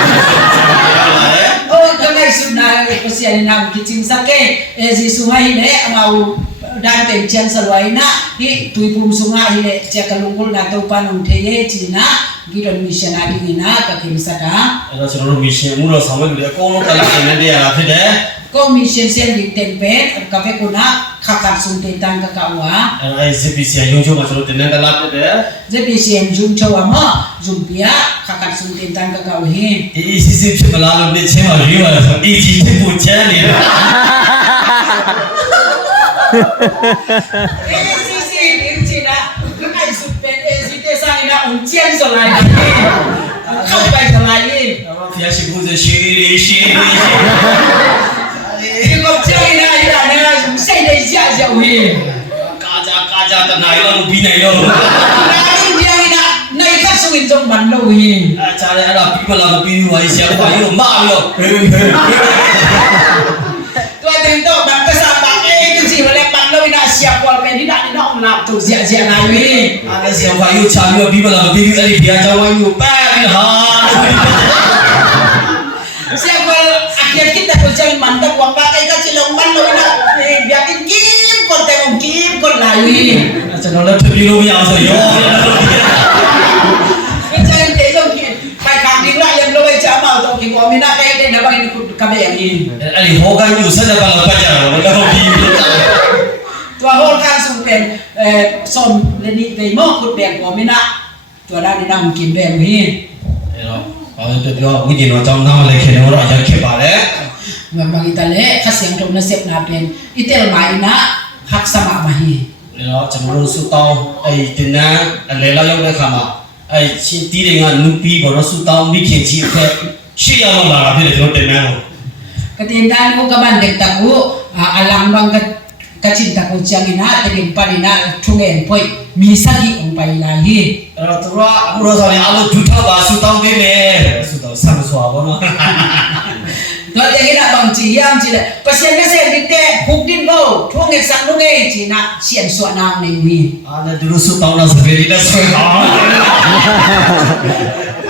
o ka ngai su na ko sia ni na ki chin sa ke e ji su hai le amau dan pen chen sa loi na hi tui pum su nga hi le che ka lung kul na to pa nong the ye chi na gi ro mission a di ina ka ki sa da အဲ့တော့ကျွန်တော်တို့ mission အမှုတော်ဆောင်မဲ့လူတွေအကုန်လုံးတက်လာနေတဲ့အရာဖြစ်တယ် ko mission sen di ten pen ka pe ku na khakat sun te tan ka ka wa အဲ့ ZPC ရုံးချုပ်မှာကျွန်တော်တင်နေတာဖြစ်တယ် je pi sen jum chowa ma jum pia khakat sun te tan ka ka wa hi ဒီ ECC ဖြစ်မလားလို့နေချင်းမှာရွေးပါလားဆို EG ဖြစ်ဖို့ချမ်းနေတာ ACC din china kai su pen ACC sa ina un chen so lai khap pai so lai ni ဖျားရှိဖို့ရှိရှိ ဒီကိုchina ina ne sai dai ja ja wi ကာကြတနိုင်တော့ပြီးနိုင်တော့ na ni dia ina nai ka สุวินจงมันลุย อาจารย์เนี่ยเราพี่เราพี่ไว้เสียไปอยู่มาอยู่ ตัวเต็มโตแบบภาษาบังเองจริงๆมันเลยมันลุยนะเสียบอลเป็นที่ได้ที่น้องนับตัวเสียนายวี อะไรเสียไปอยู่ชาอยู่พี่เราพี่อะไรเดียจะไว้อยู่แป๊บนึงฮะ เสียบอลakhir kita kerja mantap wang pakai kacilong man luy na biakin kim kon tengong kim kon lawi อาจารย์เราพี่รู้ไม่เอาสิโย่ Kecil dia jongkin, baik kami lah yang luar jamaah tu kita mina kaya dia nak bagi kami yang ini. ไอ้หัวกันอยู่ซะจะไปเราไปจ้ะเราก็พี่ Tua hol kan sumpen som leni demo kut beng kami mina, tua dah ni nak mungkin beng ini. เอาตัวเดียววิธีเราจำน้ำอะไรแค่นี้เราอยากเก็บอะไร Memang kita le kasih yang tu nasib napen, itel mai na hak sama mahi. เราจะมารู้สุดท้ายไอ้ที่นั่นอะไรเราอยากได้ขมาไอ้ชิ้นที่เรื่องนุ่มปีบอกเราสุดท้ายมีเขียนชื่อแค่ชื่อเราละพี่เด็กเราเต็มแล้ว Ketindahan ko kaman degtaku alam bang kacinta ko ciangina tegin panina tungen poi misagi ong pailahi. เราตัวเราตอนนี้เราจุดเท่าบาสุดท้ายไม่เมย์สุดท้ายสั่งสวาบเนาะ Tuan yang nak bang ciam cile, pasien pasien kita hukdin bau, tungen sang nungai cina sian suanang ni. อันนั้นดูสุดท้ายเราสเปรีได้สวยมาก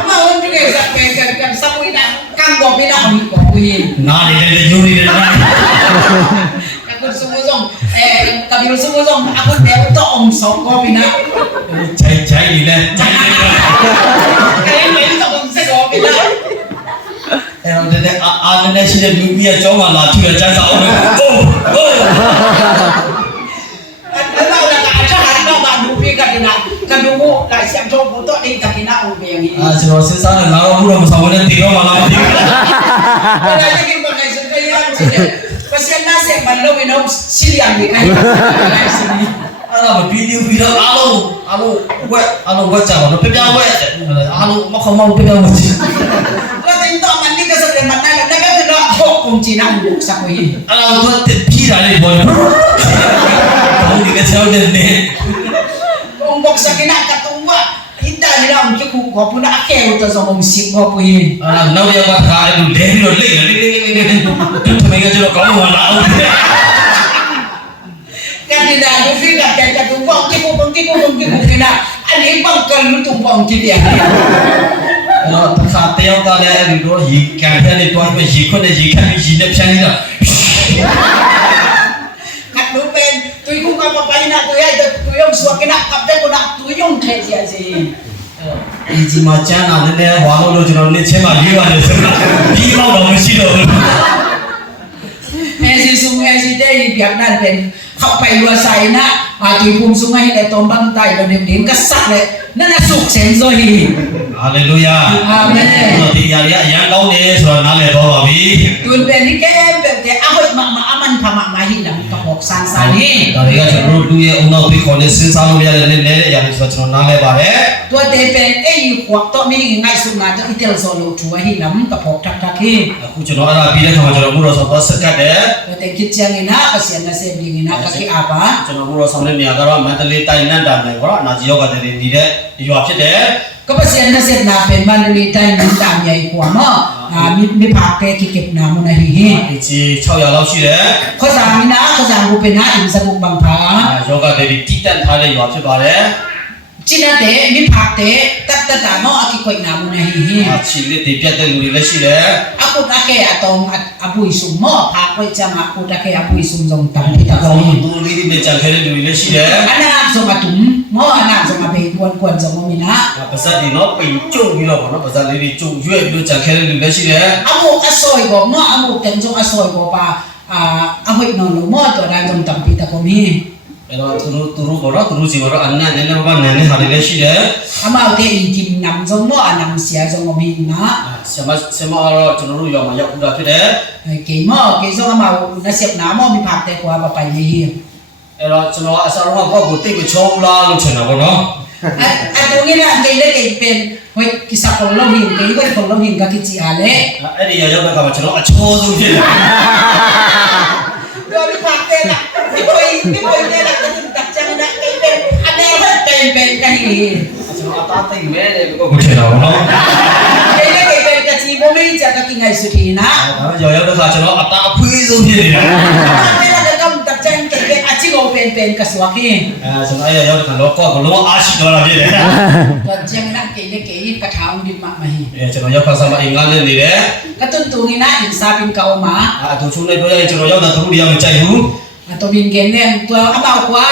Ama orang tungen sang kan samui nak kang bau pina kami bau ni. น่าดีเลยยูนี่เลยนะ Aku semua zong, kami semua zong, aku dah untuk om sok bau pina. ใจดีเลยใจดีเลย Kaya ni untuk om sok bau pina. เราเด็กอันนั้นชื่อลูกพี่จ้องมาลาที่เราจะเอาเลยโอ้โอ้ Kalau dah tak ada hari nak bantu pika dina, kan dulu dah siap jom foto ni tak kena om yang ini. ကျွန်တော်စဉ်းစားနေလာတော့ဘုရားမဆောင်နဲ့တည်တော့မှလာမသိဘူး Kaya lagi pakai sekalian cile, pasien nasi malu minum silian ni kan. အဲ့ဒါမပြီးသေးဘူးပြီးတော့အားလုံးဝက်ကြပါတော့ပြပြဝက်အားလုံးမခေါမပြပြဝက်ကြည့် Kau tengok mandi ke sebelah mana, nak ke nak hok kunci nak buka sakui. အဲ့ဒါတော့ပြီးတာလေးပေါ်တယ်ဘုန်းကြီးကဆောင်းနေနေ Buka sakui nak ketua, kita ni lah untuk kau pun nak kau tu sama musik kau pun. အဲ့ဒါနောက်ရပါထားတယ်လဲပြီးတော့လိမ့်နေလိမ့်တူထမင်းကကျွန်တော်ကောင်းမှလာအောင် Kan tidak ada fikir kan ketua, kita nak, ani bang kalau tu bang kita. အဲ့တော့တစ်ခါတယောက်ကလည်းအဲ့ဒီတော့ရေကန်ပြနေတော့ပဲရေခွနဲ့ရေခတ်ပြီးရေနဲ့ဖြန်းနေတာ Kat lupen, tu ikut apa pakai nak tu ya, tu yang suak kena kapten tu nak tu yang kerja sih. ဒီကြီးမှာကျန်းတာလည်းလည်းဟွာလို့ကျွန်တော်နေချင်းမှာရေးပါတယ်ဆိုတော့ပြီးတော့မရှိတော့ဘူး Esi sungai si dei biar nan pen kau pai luar saya nak tu pun sungai le tombang tai lo dem kesak le nana suk sensori. ဟာလေလုယာ အာမင် ဒီຢာရအရန်ကောင်းတယ်ဆိုတော့နားလည်တော့ပါပြီ Tuan pen ni kem pen te ahot mak aman kama mahi dah kapok san sani. ဒါတွေကကျွန်တော်တို့လူရဲ့အုံနောက်ပြီးခေါ်နေစဉ်းစားလို့ရတဲ့နည်းနည်းအရာတွေဆိုတော့ကျွန်တော်နားလည်ပါတယ် Tuan te pen kuak to mi ngai sunga to itel solo thua hi lam kapok tak tak hi. အခုကျွန်တော်အဲ့ဒါပြီးတဲ့ခါမှာကျွန်တော်ဘုရောဆောင်သွားစကတ်တယ် Tuan te kit siang ina pasien na se bling ina kaki apa. ကျွန်တော်ဘုရောဆောင်တဲ့နေရာကတော့မန္တလေးတိုင်းနန်းတာနယ်ပေါ့နော်အနာကြီးယောဂတဲ့နေတဲ့ရွာဖြစ်တယ် Kapasian na set na pen manali tay ni tamya ikwa mo. Mi pakai kikip na mo na hi. ဒီကြီး600လောက်ရှိတယ် Kasama na kasama pen na imsa kong bangpa. ယောဂတဲ့တီးတန့်ထားတဲ့ရွာဖြစ်ပါတယ် Cina te mi pakai tak mo aki koi na mo na hi. ချီလေးတည်ပြတ်တဲ့လူတွေလည်းရှိတယ် Ako take atong abu isum mo pakai jama ako take abu isum jong tampi ta ko. သူလေးတွေနဲ့ကြံခဲတဲ့လူတွေလည်းရှိတယ် Anak jong atum mo anak jong abe kuan jong mo mina. ပါဇက်ဒီနော်ပိန်ကျုံပြီးတော့ပေါ့နော်ပါဇက်လေးတွေကျုံရွက်ပြီးတော့ကြံခဲတဲ့လူလည်းရှိတယ် Amo asoy ko mo amo ten jong asoy ko pa ahoy no mo to na jong tampi ta ko mi. အဲ့တော့သူတို့ပေါ့နော်သူတို့စီကတော့အနက်နည်းနည်းပါးနည်းနည်းဟာတွေလည်းရှိတယ် Amau te ikim nam jong mo anam sia jong mo mi na. ဆမကတော့ကျွန်တော်တို့ရွာမှာရောက်ဦးတာဖြစ်တယ် Kay mo kay jong amau na siap na mo mi pakai ko apa pa ni. အဲ့တော့ကျွန်တော်အစားတော့ကောက်ကိုတိတ်မချုံလားလို့ထင်တာပေါ့နော် Atong ina kay le kay pen hoy kisa ko lo hin kay ko lo hin ka kichi ale. အဲ့ဒီရောက်တဲ့အခါမှာကျွန်တော်အချောဆုံးဖြစ်တယ် Do mi pakai na. Ni boy ne na ka tak jang na kay pen ane ho pen kay. ကျွန်တော် တာသိမဲတယ်ကိုကိုချင်တော့နော် ကေเป็นกะจีบ่มีจะกะกินไงสุทีนะ ဒါပေမဲ့ရောက်တဲ့ခါကျွန်တော်အတာအဖွေးဆုံးဖြစ်နေတာ ไม่ละกำตับจังเกอาจิโกเป็นกะสวะกิน ကျွန်တော်ရောက်တဲ့ခါတော့ကိုကလုံးအားရှိတော့တာဖြစ်တယ် ก็จังนะเกกะถาวดิมามาหิ ကျွန်တော်ရောက်ခါစားမအင်္ဂါနဲ့နေတယ် กะตุนตูนี่นะอินซาบินกาอมา သူချုံနေတော့ကျွန်တော်ရောက်တာသူတို့တရားမကြိုက်ဘူး ตัวบินเกนเนี่ยตัวอมากว่า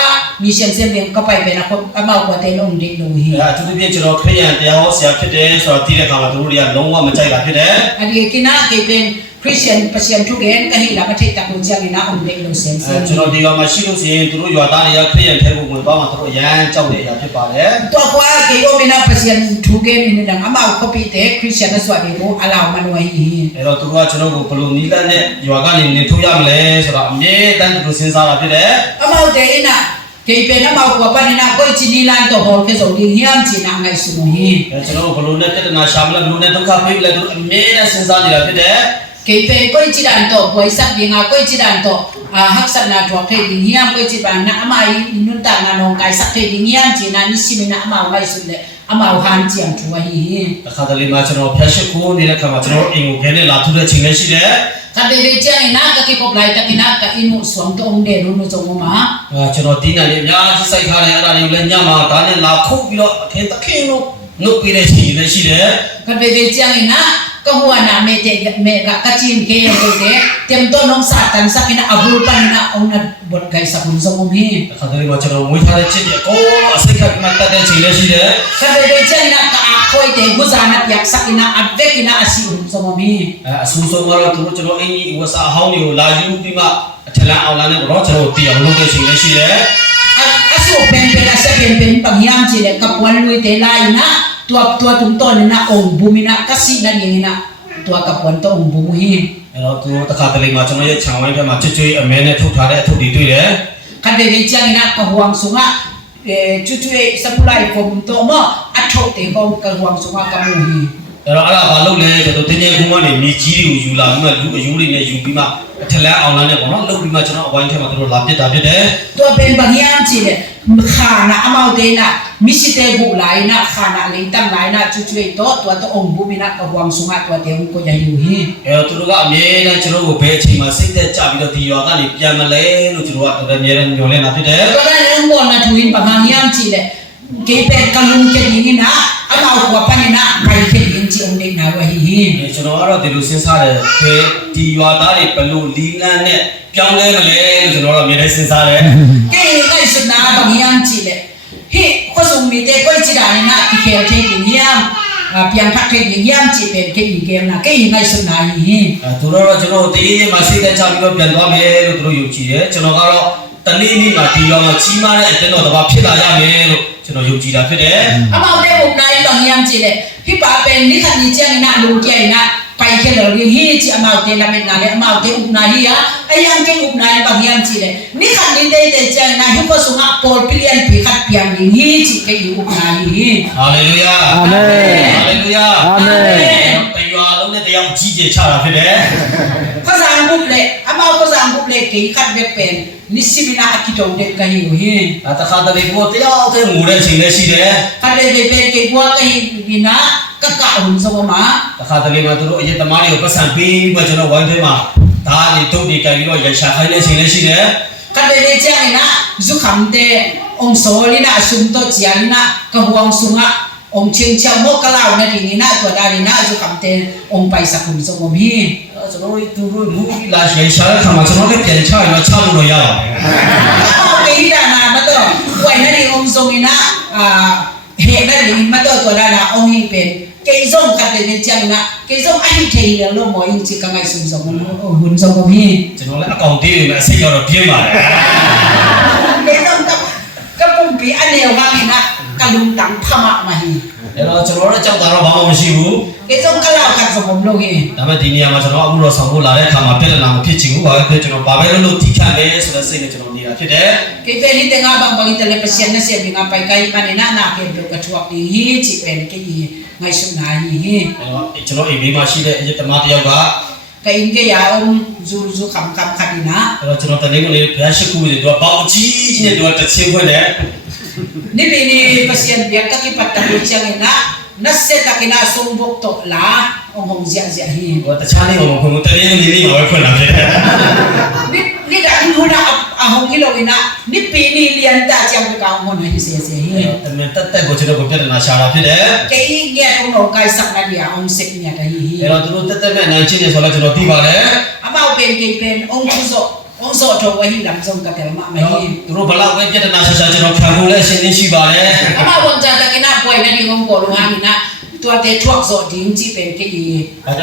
มีเชียนเสียงก็ไปเป็นอมากว่าเตลงดิลงหิ သူတို့ပြင်ကျွန်တော်ခရိယန်တရားဟောဆရာဖြစ်တယ်ဆိုတော့တည်တဲ့ခါမှာသူတို့တွေကလုံးဝမကြိုက်တာဖြစ်တယ် อันนี้กินะเกเป็นคริสเตียนประเชียนทุกเกนก็หิละประเทศตะกุจังนี่นะองเดลงเสียง ကျွန်တော်ဒီကမှာရှိလို့ဆိုရင်သူတို့ရွာသားတွေကခရိယန်ထဲကိုဝင်သွားမှသူတို့ရမ်းကြောက်တဲ့အရာဖြစ်ပါတယ် ตัวกว่าเกโอเมนะประเชียนทุกเกนนี่นะอมากก็ปีเตคริสเตียนก็สวัสดีโมอะลาวมันไว้หิ အဲ့တော့သူတို့ကကျွန်တော်ကိုဘယ်လိုနီးလန်းနဲ့ရွာကနေနေထုတ်ရမလဲဆိုတော့အမြဲတမ်းသူတို့စဉ်းစားတာဖြစ်တယ် อมากเตนะเกเป็นอมากว่าปะนี่นะก็จินีลานตัวฮอลเคโซดิหิมจินะไงสุโมหิ ကျွန်တော်ဘယ်လိုနဲ့တက်တနာရှာမလဲဘယ်လိုနဲ့ဒုက္ခပေးလဲသူတို့အမြဲတမ်းစဉ်းစားနေတာဖြစ်တယ် เกเป็นก็จิดันตัวบริษัทยังก็จิดันตัวฮักษณะตัวเทดิหิมก็จิบันนะอมาอินุนตานานองไกสักเทดิหิมจินะนิสิมินะอมาไว้สุดเลยอมาหันจิอันทัวหิ တခါတလေမှာကျွန်တော်ဖျက်ရှိခိုးနေတဲ့ခါမှာကျွန်တော်အိမ်ကိုခဲနဲ့လာထူတဲ့ချိန်လည်းရှိတယ် ถ้าเบเจนะก็ที่กบไลตะกินะก็อินุสวงตองเดรุนจงมา ကျွန်တော်ဒီနေ့လည်းအများကြီးစိုက်ထားတယ်အဲ့ဒါတွေကိုလည်းညမှာဒါနဲ့လာခုတ်ပြီးတော့အခင်းတခင်းလို့နှုတ်ပြီးတဲ့ချိန်လည်းရှိတယ် ก็เบเจนะก็หัวนะเมเตเมกะกะจินเกยโตเตเต็มต้นน้องสาตันสักนะอบูปานะองนะบทไกสักคุณสมมี တခါတလေမှာကျွန်တော်မွေးထားတဲ့ချစ်ရဲ့ကိုအစိတ်ခတ်မှတ်တဲ့ချိန်လည်းရှိတယ် ก็เบเจนะก็อาคอยเตกุซานะยักสักนะอัดเวกินะอสิคุณสมมี အဆူဆုံးကတော့သူတို့ကျွန်တော်အင်ကြီးဝစာအဟောင်းတွေကိုလာယူပြီးမှအထက်လန်းအောင်လန်းနဲ့တော့ကျွန်တော်တည်အောင်လုပ်တဲ့ချိန်လည်းရှိတယ် อาสิเป็นอาสิเป็นปังยามจิเลกับวันลุยเตลายนะตัวตุงต้นนะองบุมินะกสินะนี่นะตัวกับวันต้องบุมิ အဲ့တော့သူတို့တခါတလေမှာကျွန်တော်ရဲ့ခြံဝိုင်းထဲမှာချွတ်ချွေးအမဲနဲ့ထုတ်ထားတဲ့အထုပ်တွေတွေ့တယ် คันเบเจนะก็ห่วงสุงะจุๆสักไลฟมโตมอัดโตเตก็ก็ห่วงสุงะกับมูฮี အဲ့တော့အဲ့ဒါဘာလုပ်လဲဆိုတော့တင်းကျဲကုန်းကနေမြေကြီးတွေကိုယူလာပြီးမှလူအယိုးတွေနဲ့ယူပြီးမှအထက်လန်းအောင်လန်းနဲ့ပေါ့နော်လုပ်ပြီးမှကျွန်တော်အဝိုင်းထဲမှာသူတို့လာပစ်တာဖြစ်တယ် ตัวเป็นบางอย่างจิเลขานะอมาเดนะมิสิเตบุหลายนะขานะเลยตั้งหลายนะจุๆตัวองบุมินะก็ห่วงสุงะตัวเตงก็ยังอยู่ฮี အဲ့တော့သူတို့ကအမြဲတမ်းကျွန်တော်ကိုဘယ်အချိန်မှာစိတ်သက်ကြပြီးတော့ဒီရွာကနေပြန်မလဲလို့ကျွန်တော်ကအမြဲတမ်းညွှန်နေတာဖြစ်တယ် ตัวนั้นเรื่องบนนะทุนบางอย่างจิเลเกเป็นกัลุงเกดินะอมาหัวปานนะไปเกดิจิองเดนะวะฮี ကျွန်တော်ကတော့ဒီလိုစဉ်းစားတယ်ဘယ်ဒီရွာသားတွေဘယ်လိုလီလန်းနဲ့ပြောင်းလဲမလဲလို့ကျွန်တော်ကတော့အမြဲတမ်းစဉ်းစားတယ် เกไก่สุดนะบางอย่างจิเลเฮ้ก็สมมีเตก็จิดานะที่เคเทดิยามเปียงทักเทดิยามจิเป็นเกดิเกมนะเกไก่สุดนะฮี သူတို့ကတော့ကျွန်တော်တည်ရမှာစိတ်သက်ကြပြီးတော့ပြန်သွားမယ်လို့သူတို့ယုံကြည်တယ်ကျွန်တော်ကတော့တနေ့နေ့မှာဒီရွာမှာကြီးမားတဲ့အတင်းတော်တစ်ပါးဖြစ်လာရမယ်လို့ကျွန်တော်ယုံကြည်တာဖြစ်တယ် အမောင်တဲ့ဘုံနိုင်လောင်ရမ်းကြည့်လေဟိပါပယ်နိခဏီကျန်နာလူကျဲနာပိုင်ခဲလော်ရီဟီချီအမောင်တဲ့လာမနာလေအမောင်တဲ့ဥပနာရီယာအယံကဲဥပနာရီဘာရမ်းကြည့်လေနိခဏီတဲ့ကျန်နာဟိပဆုငါပေါ်ပလီယန်ပိခတ်ပြန်ဟီချီကဲဥပနာရီ ဟာလေလုယာ အာမင် ဟာလေလုယာ အာမင် တရွာလုံးနဲ့တယောက်ကြီးကျယ်ချတာဖြစ်တယ် ภาษาอังกฤษเลยအမောင်ภาษาอังกฤษเลยကိခတ်ပဲပန်နိစီမနာအကိတောတဲ့ကဟီဟီ တခါတလေကိုတယောက်တည်းငိုတဲ့ချိန်လည်းရှိတယ် ကတဲ့ပဲပဲကိဘွားကဟီဒီနာကကဟုန်စမမာ တခါတလေမှာသူတို့အရင်သမားတွေကိုပတ်စံပေးပြီးမှကျွန်တော်ဝိုင်းထဲမှာဓာတ်တွေတုတ်တွေကြိုင်ပြီးတော့ရရှာခိုင်းတဲ့ချိန်လည်းရှိတယ် ကတဲ့လေကျန်နာဇုခမ်တဲ့အုံစောလီနာဆုမ်တော့ကျန်နာကဟွန်ဆုငါองเชียงเชียวโมกลาวนะทีนี้นะตัวดารีนะจุคำเตองไปสักคุณสมมี ကျွန်တော်တို့သူတို့လူကြီးလာရှယ်ရှာတဲ့ခါမှာကျွန်တော်လည်းပြန်ချရင်တော့ချလို့ရပါတယ် เอาไปที่ดานามาตัวไว้นั่นเององสมินะเหตุนั่นเองมาตัวดานาองนี้เป็นเกยส่งกันเป็นจังนะเกยส่งไอ้เทียนโลมอยิงจิกังไงสุนสมมันหุ่นสมมี ကျွန်တော်လည်းအကောင့်သေးနေမှာစိတ်ကတော့ပြင်းပါတယ် เกยส่งกับปุ่มปีอันเดียวกันนะกะลุงตังพม่ามาฮี အဲ့တော့ကျွန်တော်တို့ကြောက်တာတော့ဘာမှမရှိဘူး เกยส่งกะลาวกันสมมโลฮี ဒါပေမဲ့ဒီနေရာမှာကျွန်တော်အခုတော့ဆောင်ဖို့လာတဲ့အခါမှာပြဿနာမဖြစ်ချင်ဘူးဘာပဲဖြစ်ကျွန်တော်ဘာပဲလုပ်ထိခိုက်လဲဆိုတဲ့စိတ်နဲ့ကျွန်တော်နေတာဖြစ်တယ် เกยเป็นที่งาบางบางทีเลยเปอร์เซ็นต์นะเสียบิงาไปไกลปานนะนาเกยเป็นกระทวกดีฮีจิเป็นเกยไงสุนาฮี အဲ့တော့ကျွန်တော်အိမ်ဘေးမှာရှိတဲ့အရေးတမတယောက်က ကင်ကရအောင်ဇူဇူခမ်ခမ်ခဒီနာ အဲ့တော့ကျွန်တော်တနေ့ကလေးဘုရားရှိခိုးပြီးတော့ပေါင်းကြီးကြီးနဲ့တော့တစ်ချင်းခွင့်နဲ့ က ni bini pasien biar kaki patah lucang ina nasi tak kena sombok tok lah ong zia hi ဟိုတခြားလေးကိုမခွင့်ဘူးတလေးလေးလေးပါပဲခွင့်လာဖြစ်တယ် ni dah ni huna ahong kilo ina ni bini lian ta jang ka ong hona hi se hi တမန်တက်ကိုကျွန်တော်ကိုပြဿနာရှာတာဖြစ်တယ် ke nge ong no kai sak na dia ong sek nya da hi အဲ့တော့သူတို့တက်မဲ့နိုင်ချင်းနေဆိုတော့ကျွန်တော်သိပါတယ် amau pen ke pen ong zo to wa hi lam zong ka tel ma ma hi သူတို့ဘလောက်ပဲပြဿနာရှာကျွန်တော်ခံဖို့လည်းအရှင်းရှိပါတယ် amau wong ja ta kena poi na di ngom ko lu ha ni na tua te thuak zo ding ji pen ke i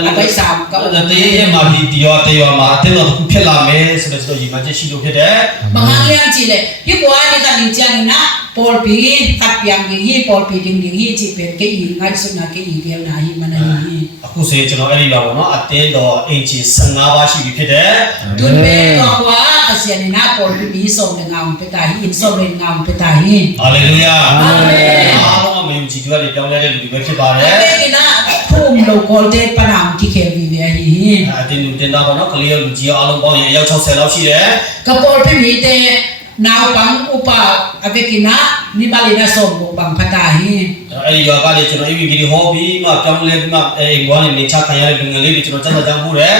abai sam ka တရေရဲ့မှာဒီတရားမှာအထက်တော့တစ်ခုဖြစ်လာမယ်ဆိုတော့ကျွန်တော်ညီမချက်ရှိလို့ဖြစ်တယ် mga yang ji le hi ko ani ka ni jang na pol pi khat piang ding hi pol pi ding hi ji pen ke i ngai su na ke i gel na hi ma na hi အခုဆိုရင်ကျွန်တော်အဲ့ဒီလောက်ပေါ့နော်အတင်းတော်အင်ဂျီ15ပါးရှိပြီဖြစ်တယ် tun pe to wa asian ni na pol pi bi so de ngam pe ta hi in so le ngam pe ta hi ဟာလေလုယာ အာမင် အားလုံးအမေကြီးတွေလည်းပြောင်းလဲတဲ့လူတွေပဲဖြစ်ပါတယ် ate ki na thum lo kol te panam ki khe vi ve hi အတင်းလူတင်တာပေါ့နော်ကလေးလူကြီးအားလုံးပေါင်းရင်အယောက်60လောက်ရှိတယ် ka pol pi mi te naw bang upa ave ki na ni bali na so bo bang phata hi အဲ့ဒီရွာကလည်းကျွန်တော် AVP ဟောပြီးမှပြောင်းလဲပြီးမှအိမ်ဘောနဲ့နေချခံရတဲ့လူငယ်လေးတွေကျွန်တော်စက်ကြောင်းမှုတယ်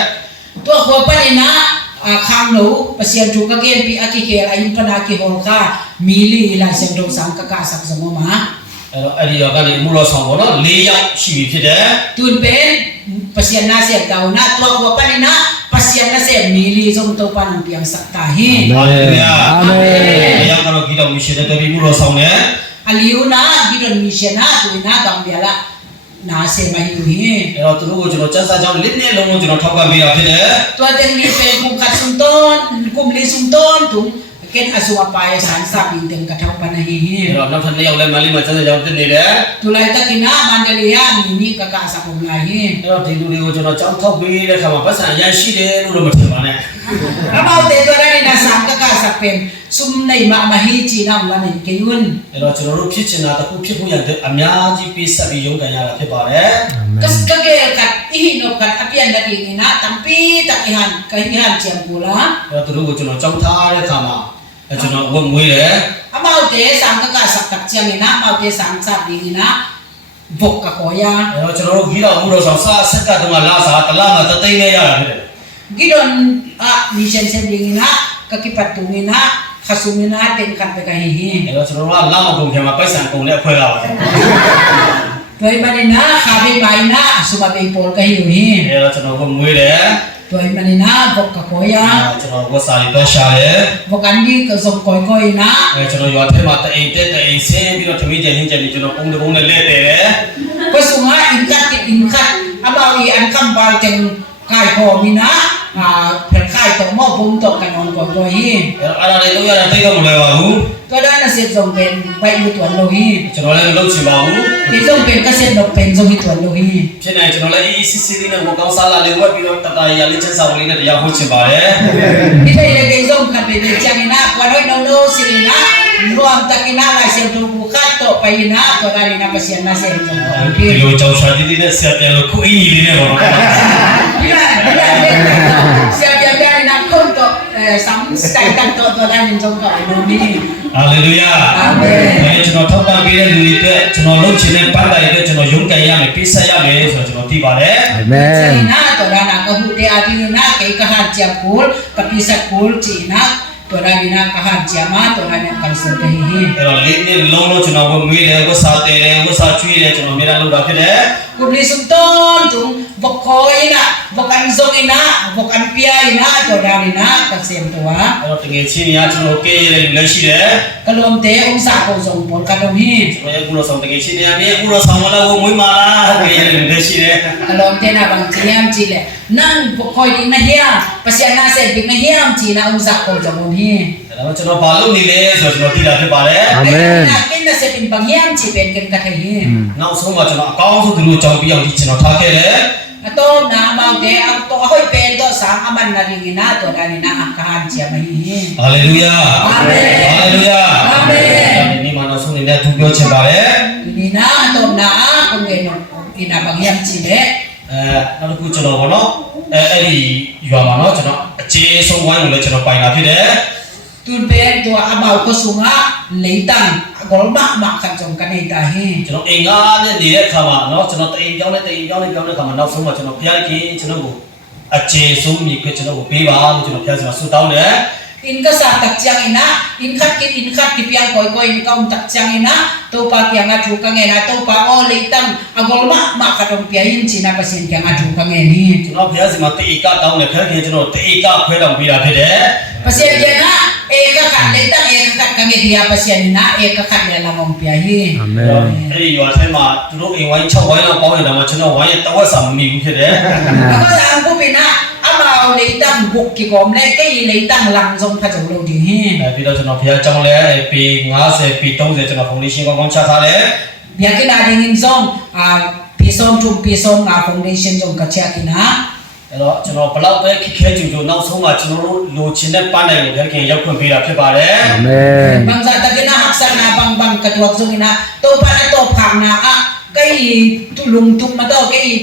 to ko pa ni na khang no pasien tu ka gen pi aki khe ayin pana ki hol ka mili la sem do sang ka ka sak so ma အဲ့ဒီရွာကလည်းမှုတော်ဆောင်ပေါ့နော်4ယောက်ရှိပြီဖြစ်တယ် tun pen pasien na se taw na to ko pa ni na pasien na se mili jong to pan piang sak ta hi ဟာလေလုယာ အာမင် ဘုရားကတော့ဒီတော့မရှင်တဲ့တော်ပြီးမှုတော်ဆောင်တယ် aliu na gidon mission na tu na gambia la na se mai hi အဲ့တော့သူတို့ကိုကျွန်တော်စက်ကြောင်းလေးနဲ့လုံးလုံးကျွန်တော်ထောက်ကပေးတာဖြစ်တယ် tua teng li pe kum kat sum ton kum li sum ton tum ken asua pa ya san sa pin teng ka thau pa na hi အဲ့တော့နောက်ထပ်2ယောက်လည်းမလေးမှာစက်ကြောင်းတက်နေတယ် tu lai ta kina mandaliya ni ka ka sa kum la hi အဲ့တော့ဒီလူတွေကိုကျွန်တော်ကြောင်းထောက်ပေးတဲ့အခါမှာပတ်စံရရှိတယ်လို့တော့မထင်ပါနဲ့ amau te to ra ni na sam ka ka sa pen sum nei ma ma hi chi na ma nei ke yun အဲ့တော့ကျွန်တော်တို့ဖြစ်ချင်တာတစ်ခုဖြစ်ဖို့ရတဲ့အများကြီးပေးဆက်ပြီးရုန်းကန်ရတာဖြစ်ပါတယ် kas ka ge kat i no kat apian da di ni na tampi tak ihan ka ihan chiam pula အဲ့တော့သူတို့ကိုကျွန်တော်ကြောင်းထားတဲ့အခါမှာကျွန်တော်ဝတ်မွေးတယ် amau te sam ka ka sa tak chiang ni na amau te sam sa di ni na vok ka ko ya အဲ့တော့ကျွန်တော်တို့ဂီတော်မှုတော်ဆောင်စဆက်ကတုန်းကလာစားတလားမှာတသိန်းနဲ့ရတာဖြစ်တယ် gidon mission se di ni na kakipat tu ni na khasum ni na ten kat pe ka hi အဲ့တော့ကျွန်တော်တို့ကလာမကုန်ခင်မှာပိုက်ဆံကုန်တဲ့အဖွဲ့လာပါတယ် toy manina khabe bai na suba be pol ka hi hi အဲ့တော့ကျွန်တော်ဝတ်မွေးတယ် toy manina vok ka ko ya ကျွန်တော်ဝတ်စာလေးတော့ရှာတယ် vokan di ka som koi koi na အဲ့ကျွန်တော်ရွာထဲမှာတအိမ်တက်တအိမ်ဆင်းပြီးတော့သမီးကျန်ဟင်းကျန်ပြီးကျွန်တော်ပုံတပုံနဲ့လဲတယ် ko sunga in kat abaw i an kam bal teng kai ko mina phen khai to mo bum to kanon ko ko hi အဲ့ဒါလေးလုံးရတာတိတ်တော့မလွယ်ပါဘူး to da na se zong pen bai lu tuan lo hi ကျွန်တော်လည်းမလုပ်ချင်ပါဘူး ti zong pen ka se no pen zong hi tuan lo hi ဖြစ်နေကျွန်တော်လည်းအေးစစ်စစ်လေးနဲ့ဟိုကောင်းစားလာလေးဝက်ပြီးတော့တတရာရလေးချင်းစာလေးနဲ့တရားဟောချင်ပါတယ် ni dai le ke zong kan be chang na kwa roi no no silina ruam takina la se tu bu khat to pai na to da ni na pasien na se zong ko ဒီ hi လိုကြောင်ရှာတီးလေးနဲ့ဆက်ပြန်လို့ခုအင်းကြီးလေးနဲ့ပေါ့နော် siap siap nak kontok sam style tak to dan jong ko no mi ဟာလေလုယာ အာမင် ကျွန်တော်ထောက်ပံ့ပေးတဲ့လူတွေအတွက်ကျွန်တော်လုပ်ချင်တဲ့ပန်းတိုင်အတွက်ကျွန်တော်ရုန်းကန်ရမယ်ပေးဆက်ရမယ်ဆိုတော့ကျွန်တော်သိပါတယ် အာမင် na to dan na ko te ati na ke ka han jam pul kapisat pul chi na to dan na ka han jam ma to dan ka se ke hi အဲ့တော့လေးနှစ်လုံးလုံးကျွန်တော်ဝတ်မွေးတယ်ဝတ်စားတယ်ဝတ်စားကျွေးတယ်ကျွန်တော်အများအားလုပ်တာဖြစ်တယ် ku beli sum ton tung bokoi na bokan zong ina bokan pia ina to dan na ka sem to wa အဲ့တော့တကယ်ချင်းများကျွန်တော်ကဲရတဲ့လူလည်းရှိတယ် kalom te ong sa ko zong pol ka dom hi ကျွန်တော်ရဲ့ကုလိုဆောင်တကယ်ချင်းများမြေကုလိုဆောင်မလားဝတ်မွေးမလားကဲရတဲ့လူလည်းရှိတယ် kalom te na bang chiam chi le nang bokoi ding na hiam pasien na se ding na hiam chi na ong sa ko zong hi ဒါတော့ကျွန်တော်ဘာလုပ်နေလဲဆိုတော့ကျွန်တော်သိတာဖြစ်ပါတယ် အာမင် na ken na se bin bang hiam chi pen ken ka thai hi နောက်ဆုံးမှာကျွန်တော်အကောင်းဆုံးသူတို့ကြောင်းပြအောင်ဒီကျွန်တော်ထားခဲ့တယ် ato na mau te ang to hoy pen to sang aman na ring na to dani na akahan chiam hi ဟာလေလုယာ အာမင် ဟာလေလုယာ အာမင် ဒီမှာနောက်ဆုံးနေတဲ့သူပြောချင်ပါတယ် ni na to na kung gen ina bang hiam chi le နောက်တစ်ခုကျွန်တော်ဗောနော်အဲ့ဒီရွာမှာနော်ကျွန်တော်အခြေဆုံးဝိုင်းကိုလည်းကျွန်တော်ပိုင်တာဖြစ်တယ် ตุนเป็นตัวอาเบาก็สูงอ่ะเลยตั้งกอลมากมากกันจงกันในตาเฮ ကျွန်တော်အင်္ဂါနဲ့နေတဲ့ခါမှာเนาะကျွန်တော်တအိမ်ကြောင်းနဲ့တအိမ်ကြောင်းနဲ့ကြောင်းတဲ့ခါမှာနောက်ဆုံးမှာကျွန်တော်ဖျားခင်ကျွန်တော်ကိုအခြေဆုံးမြည်ခွင့်ကျွန်တော်ကိုပေးပါလို့ကျွန်တော်ဖျားစီမှာဆုတောင်းတယ် in ka sa takjang ina in khat ki piang koi koi in kaum takjang ina to pa piang a thu ka nge na to pa o le tang agol ma ka dong pia in china pasin piang a thu ka nge ni ကျွန်တော်ဖျားစီမှာတေကတောင်းတယ်ဖျားခင်ကျွန်တော်တေကခွဲတော်ပေးတာဖြစ်တယ် pasin dia na e ka khat le tang e ka khat ka nge dia pasin na e ka khat le la mong pia hi အဲ့ဒီရွာထဲမှာသူတို့အိမ်ဝိုင်း6ဝိုင်းလောက်ပေါင်းနေတာမှာကျွန်တော်ဝိုင်းရဲ့တဝက်စာမမိဘူးဖြစ်တယ် ก็สามผู้เป็นนะอามาเลยตั้งบุกกี่กอมเลยก็เลยตั้งหลังทรงพระเจ้าเราดีเฮ ပြီးတော့ကျွန်တော်ဖျားကြောင်းလဲปี50ปี30ကျွန်တော် foundation ကောင်းကောင်းချထားတယ် เบียกินอะไรเงินทรงปีทรงจุ่มปีทรงfoundation ทรงกระเชียกินนะ အဲ့တော့ကျွန်တော်ဘလောက်ပဲခက်ခဲကြုံကြုံနောက်ဆုံးမှာကျွန်တော်တို့လိုချင်တဲ့ပန်းနိုင်ကိုဖျားခင်ရောက်ခွင့်ပေးတာဖြစ်ပါတယ် အာမင် บางสัตว์ตะกินนะหักสันนะบางกระตัวทรงนะโตพันโตผังนะก็อีตุลุงตุมมาโตก็อี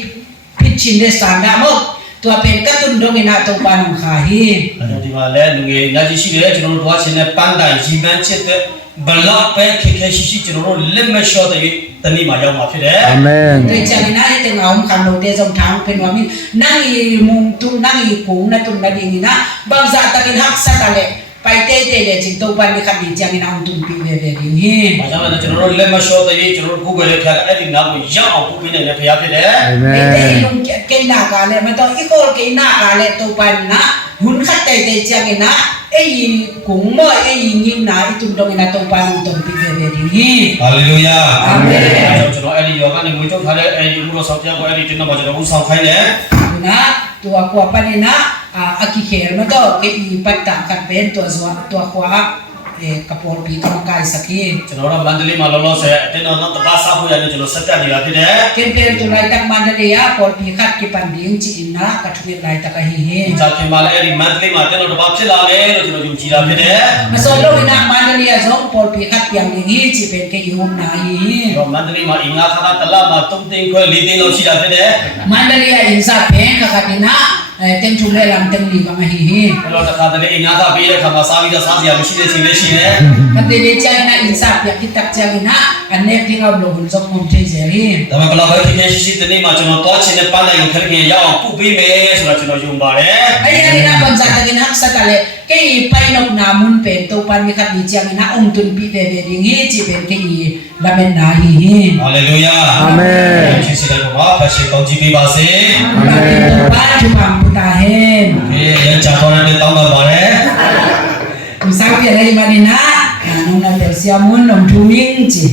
พิชินเดสานนะหมดตัวเป็นกระตุนดงนะโตปานขาฮี အဲ့တော့ဒီမှာလဲလူငယ်ညာကြီးရှိတယ်ကျွန်တော်တို့တွားချင်တဲ့ပန်းတိုင်ရီမန်းချစ်တဲ့ဘလောက်ပဲခက်ခဲရှိကျွန်တော်တို့လက်မလျှော့တဲ့တနည်းမှာရောက်မှာဖြစ်တယ် အာမင် โดยจากนั้นไอ้เต็งเอาคำเราเดี๋ยวส่งทางเป็นว่ามีนั่งอีมุมตุ้งนั่งอีกูนะตุ้งนั่นเองนะบางสัตว์ตะกินหักสัตว์อะไรไปเตะเลยจิตตัวปันนี่ขัดดีจังนี่นะตุ้งปีเวเวดีเฮ ။ဘာကြောင့်လဲကျွန်တော်တို့လက်မလျှော့တဲ့ကျွန်တော်တို့ကိုယ်ပဲဖျားအဲ့ဒီနောက်ကိုရောက်အောင်ပို့ပေးနေတဲ့ဖျားဖြစ်တယ် အာမ ไอ้ င် เตะลุงเกยหน้ากาเลยมันต้องอีโกลเกยหน้ากาเลยตัวปันนะหุ่นขัดเตะจังนี่นะไอ้กุ้งมั่วไอ้ยิงนะไอ้ตุ้งตรงนี่นะตัวปันตุ้งปีเวเวดีเฮ ။ဟာလေလုယာ အာမင် ကျွန်တော်အဲ့ဒီယောဂနဲ့ငွေထုတ်ထားတဲ့အဲ့ဒီဥရောဆောင်ပြကိုအဲ့ဒီတင်တော့ကျွန်တော်ဦးဆောင်ခိုင်းတယ် นะตัวกว่าปันนะอากิเคร์มันต้องเกยปัตตาขัดเป็นตัวกว่ากระโปรงปีกำลังกายสักที ကျွန်တော်တို့မန္တလေးမှာလောလောဆယ်အတင်းတော်နောက်တစ်ပါးစားဖို့ရတယ်ကျွန်တော်စက်ကပ်နေတာဖြစ်တယ် เก็บเป็นตัวไรตั้งมันเลยอ่ะพอปีขัดกี่ปันดิ้งจีนนะกระทุ้งไรตะกันเฮ ။ကြာခင်မှာလည်းအဲ့ဒီမန္တလေးမှာတင်းတော်တစ်ပါးဖြစ်လာမယ်လို့ကျွန်တော်ယုံကြည်တာဖြစ်တယ် มาสอนเราวินามันเลยอ่ะสองพอปีขัดอย่างนี้จีเป็นแค่ยุ่งนาย ။တော့မန္တလေးမှာအင်္ဂါခါတလမှာ3သိန်းခွဲ4သိန်းလောက်ရှိတာဖြစ်တယ် มันเลยอ่ะอินซาเป็นกะขัดนะเต็มทุ่งเลยลำเต็มลีบังเฮ ။အဲ့တော့တစ်ခါတလေအင်္ဂါခါပေးတဲ့ခါမှာစားပြီးတော့စားစရာမရှိတဲ့ချိန်လေးရှိတယ် มันเป็นใจนะอินซาเปียกิตักใจนะอันนี้ที่เราลงสมมุติเฉย ။ဒါပေမဲ့ဘလောက်ပဲခက်ခဲရှိတဲ့နေ့မှာကျွန်တော်တွားချင်တဲ့ပန်းတိုင်းကိုခက်ခဲရအောင်ပို့ပေးမယ်ဆိုတော့ကျွန်တော်ယုံပါတယ် ไอ้นี่นะบางสัตว์กินหักสัตว์เลยแค่ไปนกนามุนเป็นตัวปันมีขัดดีจังนะองตุนปีเวเวดิ้งจีเป็นแค่ลำเป็นนาย ဟာလေလုယာ အာမင် ချစ်စီတဲ့ဘာဖက်ရှင်ကောင်းကြီးပေးပါစေ บ้านที่บางพุทธาเห็น အေးရန်ချာတော်နဲ့တောင်းပါပါတယ် มิสาวเปียอะไรมานี่นะน้องนาเปลเซียมุนน้องทูมิงจี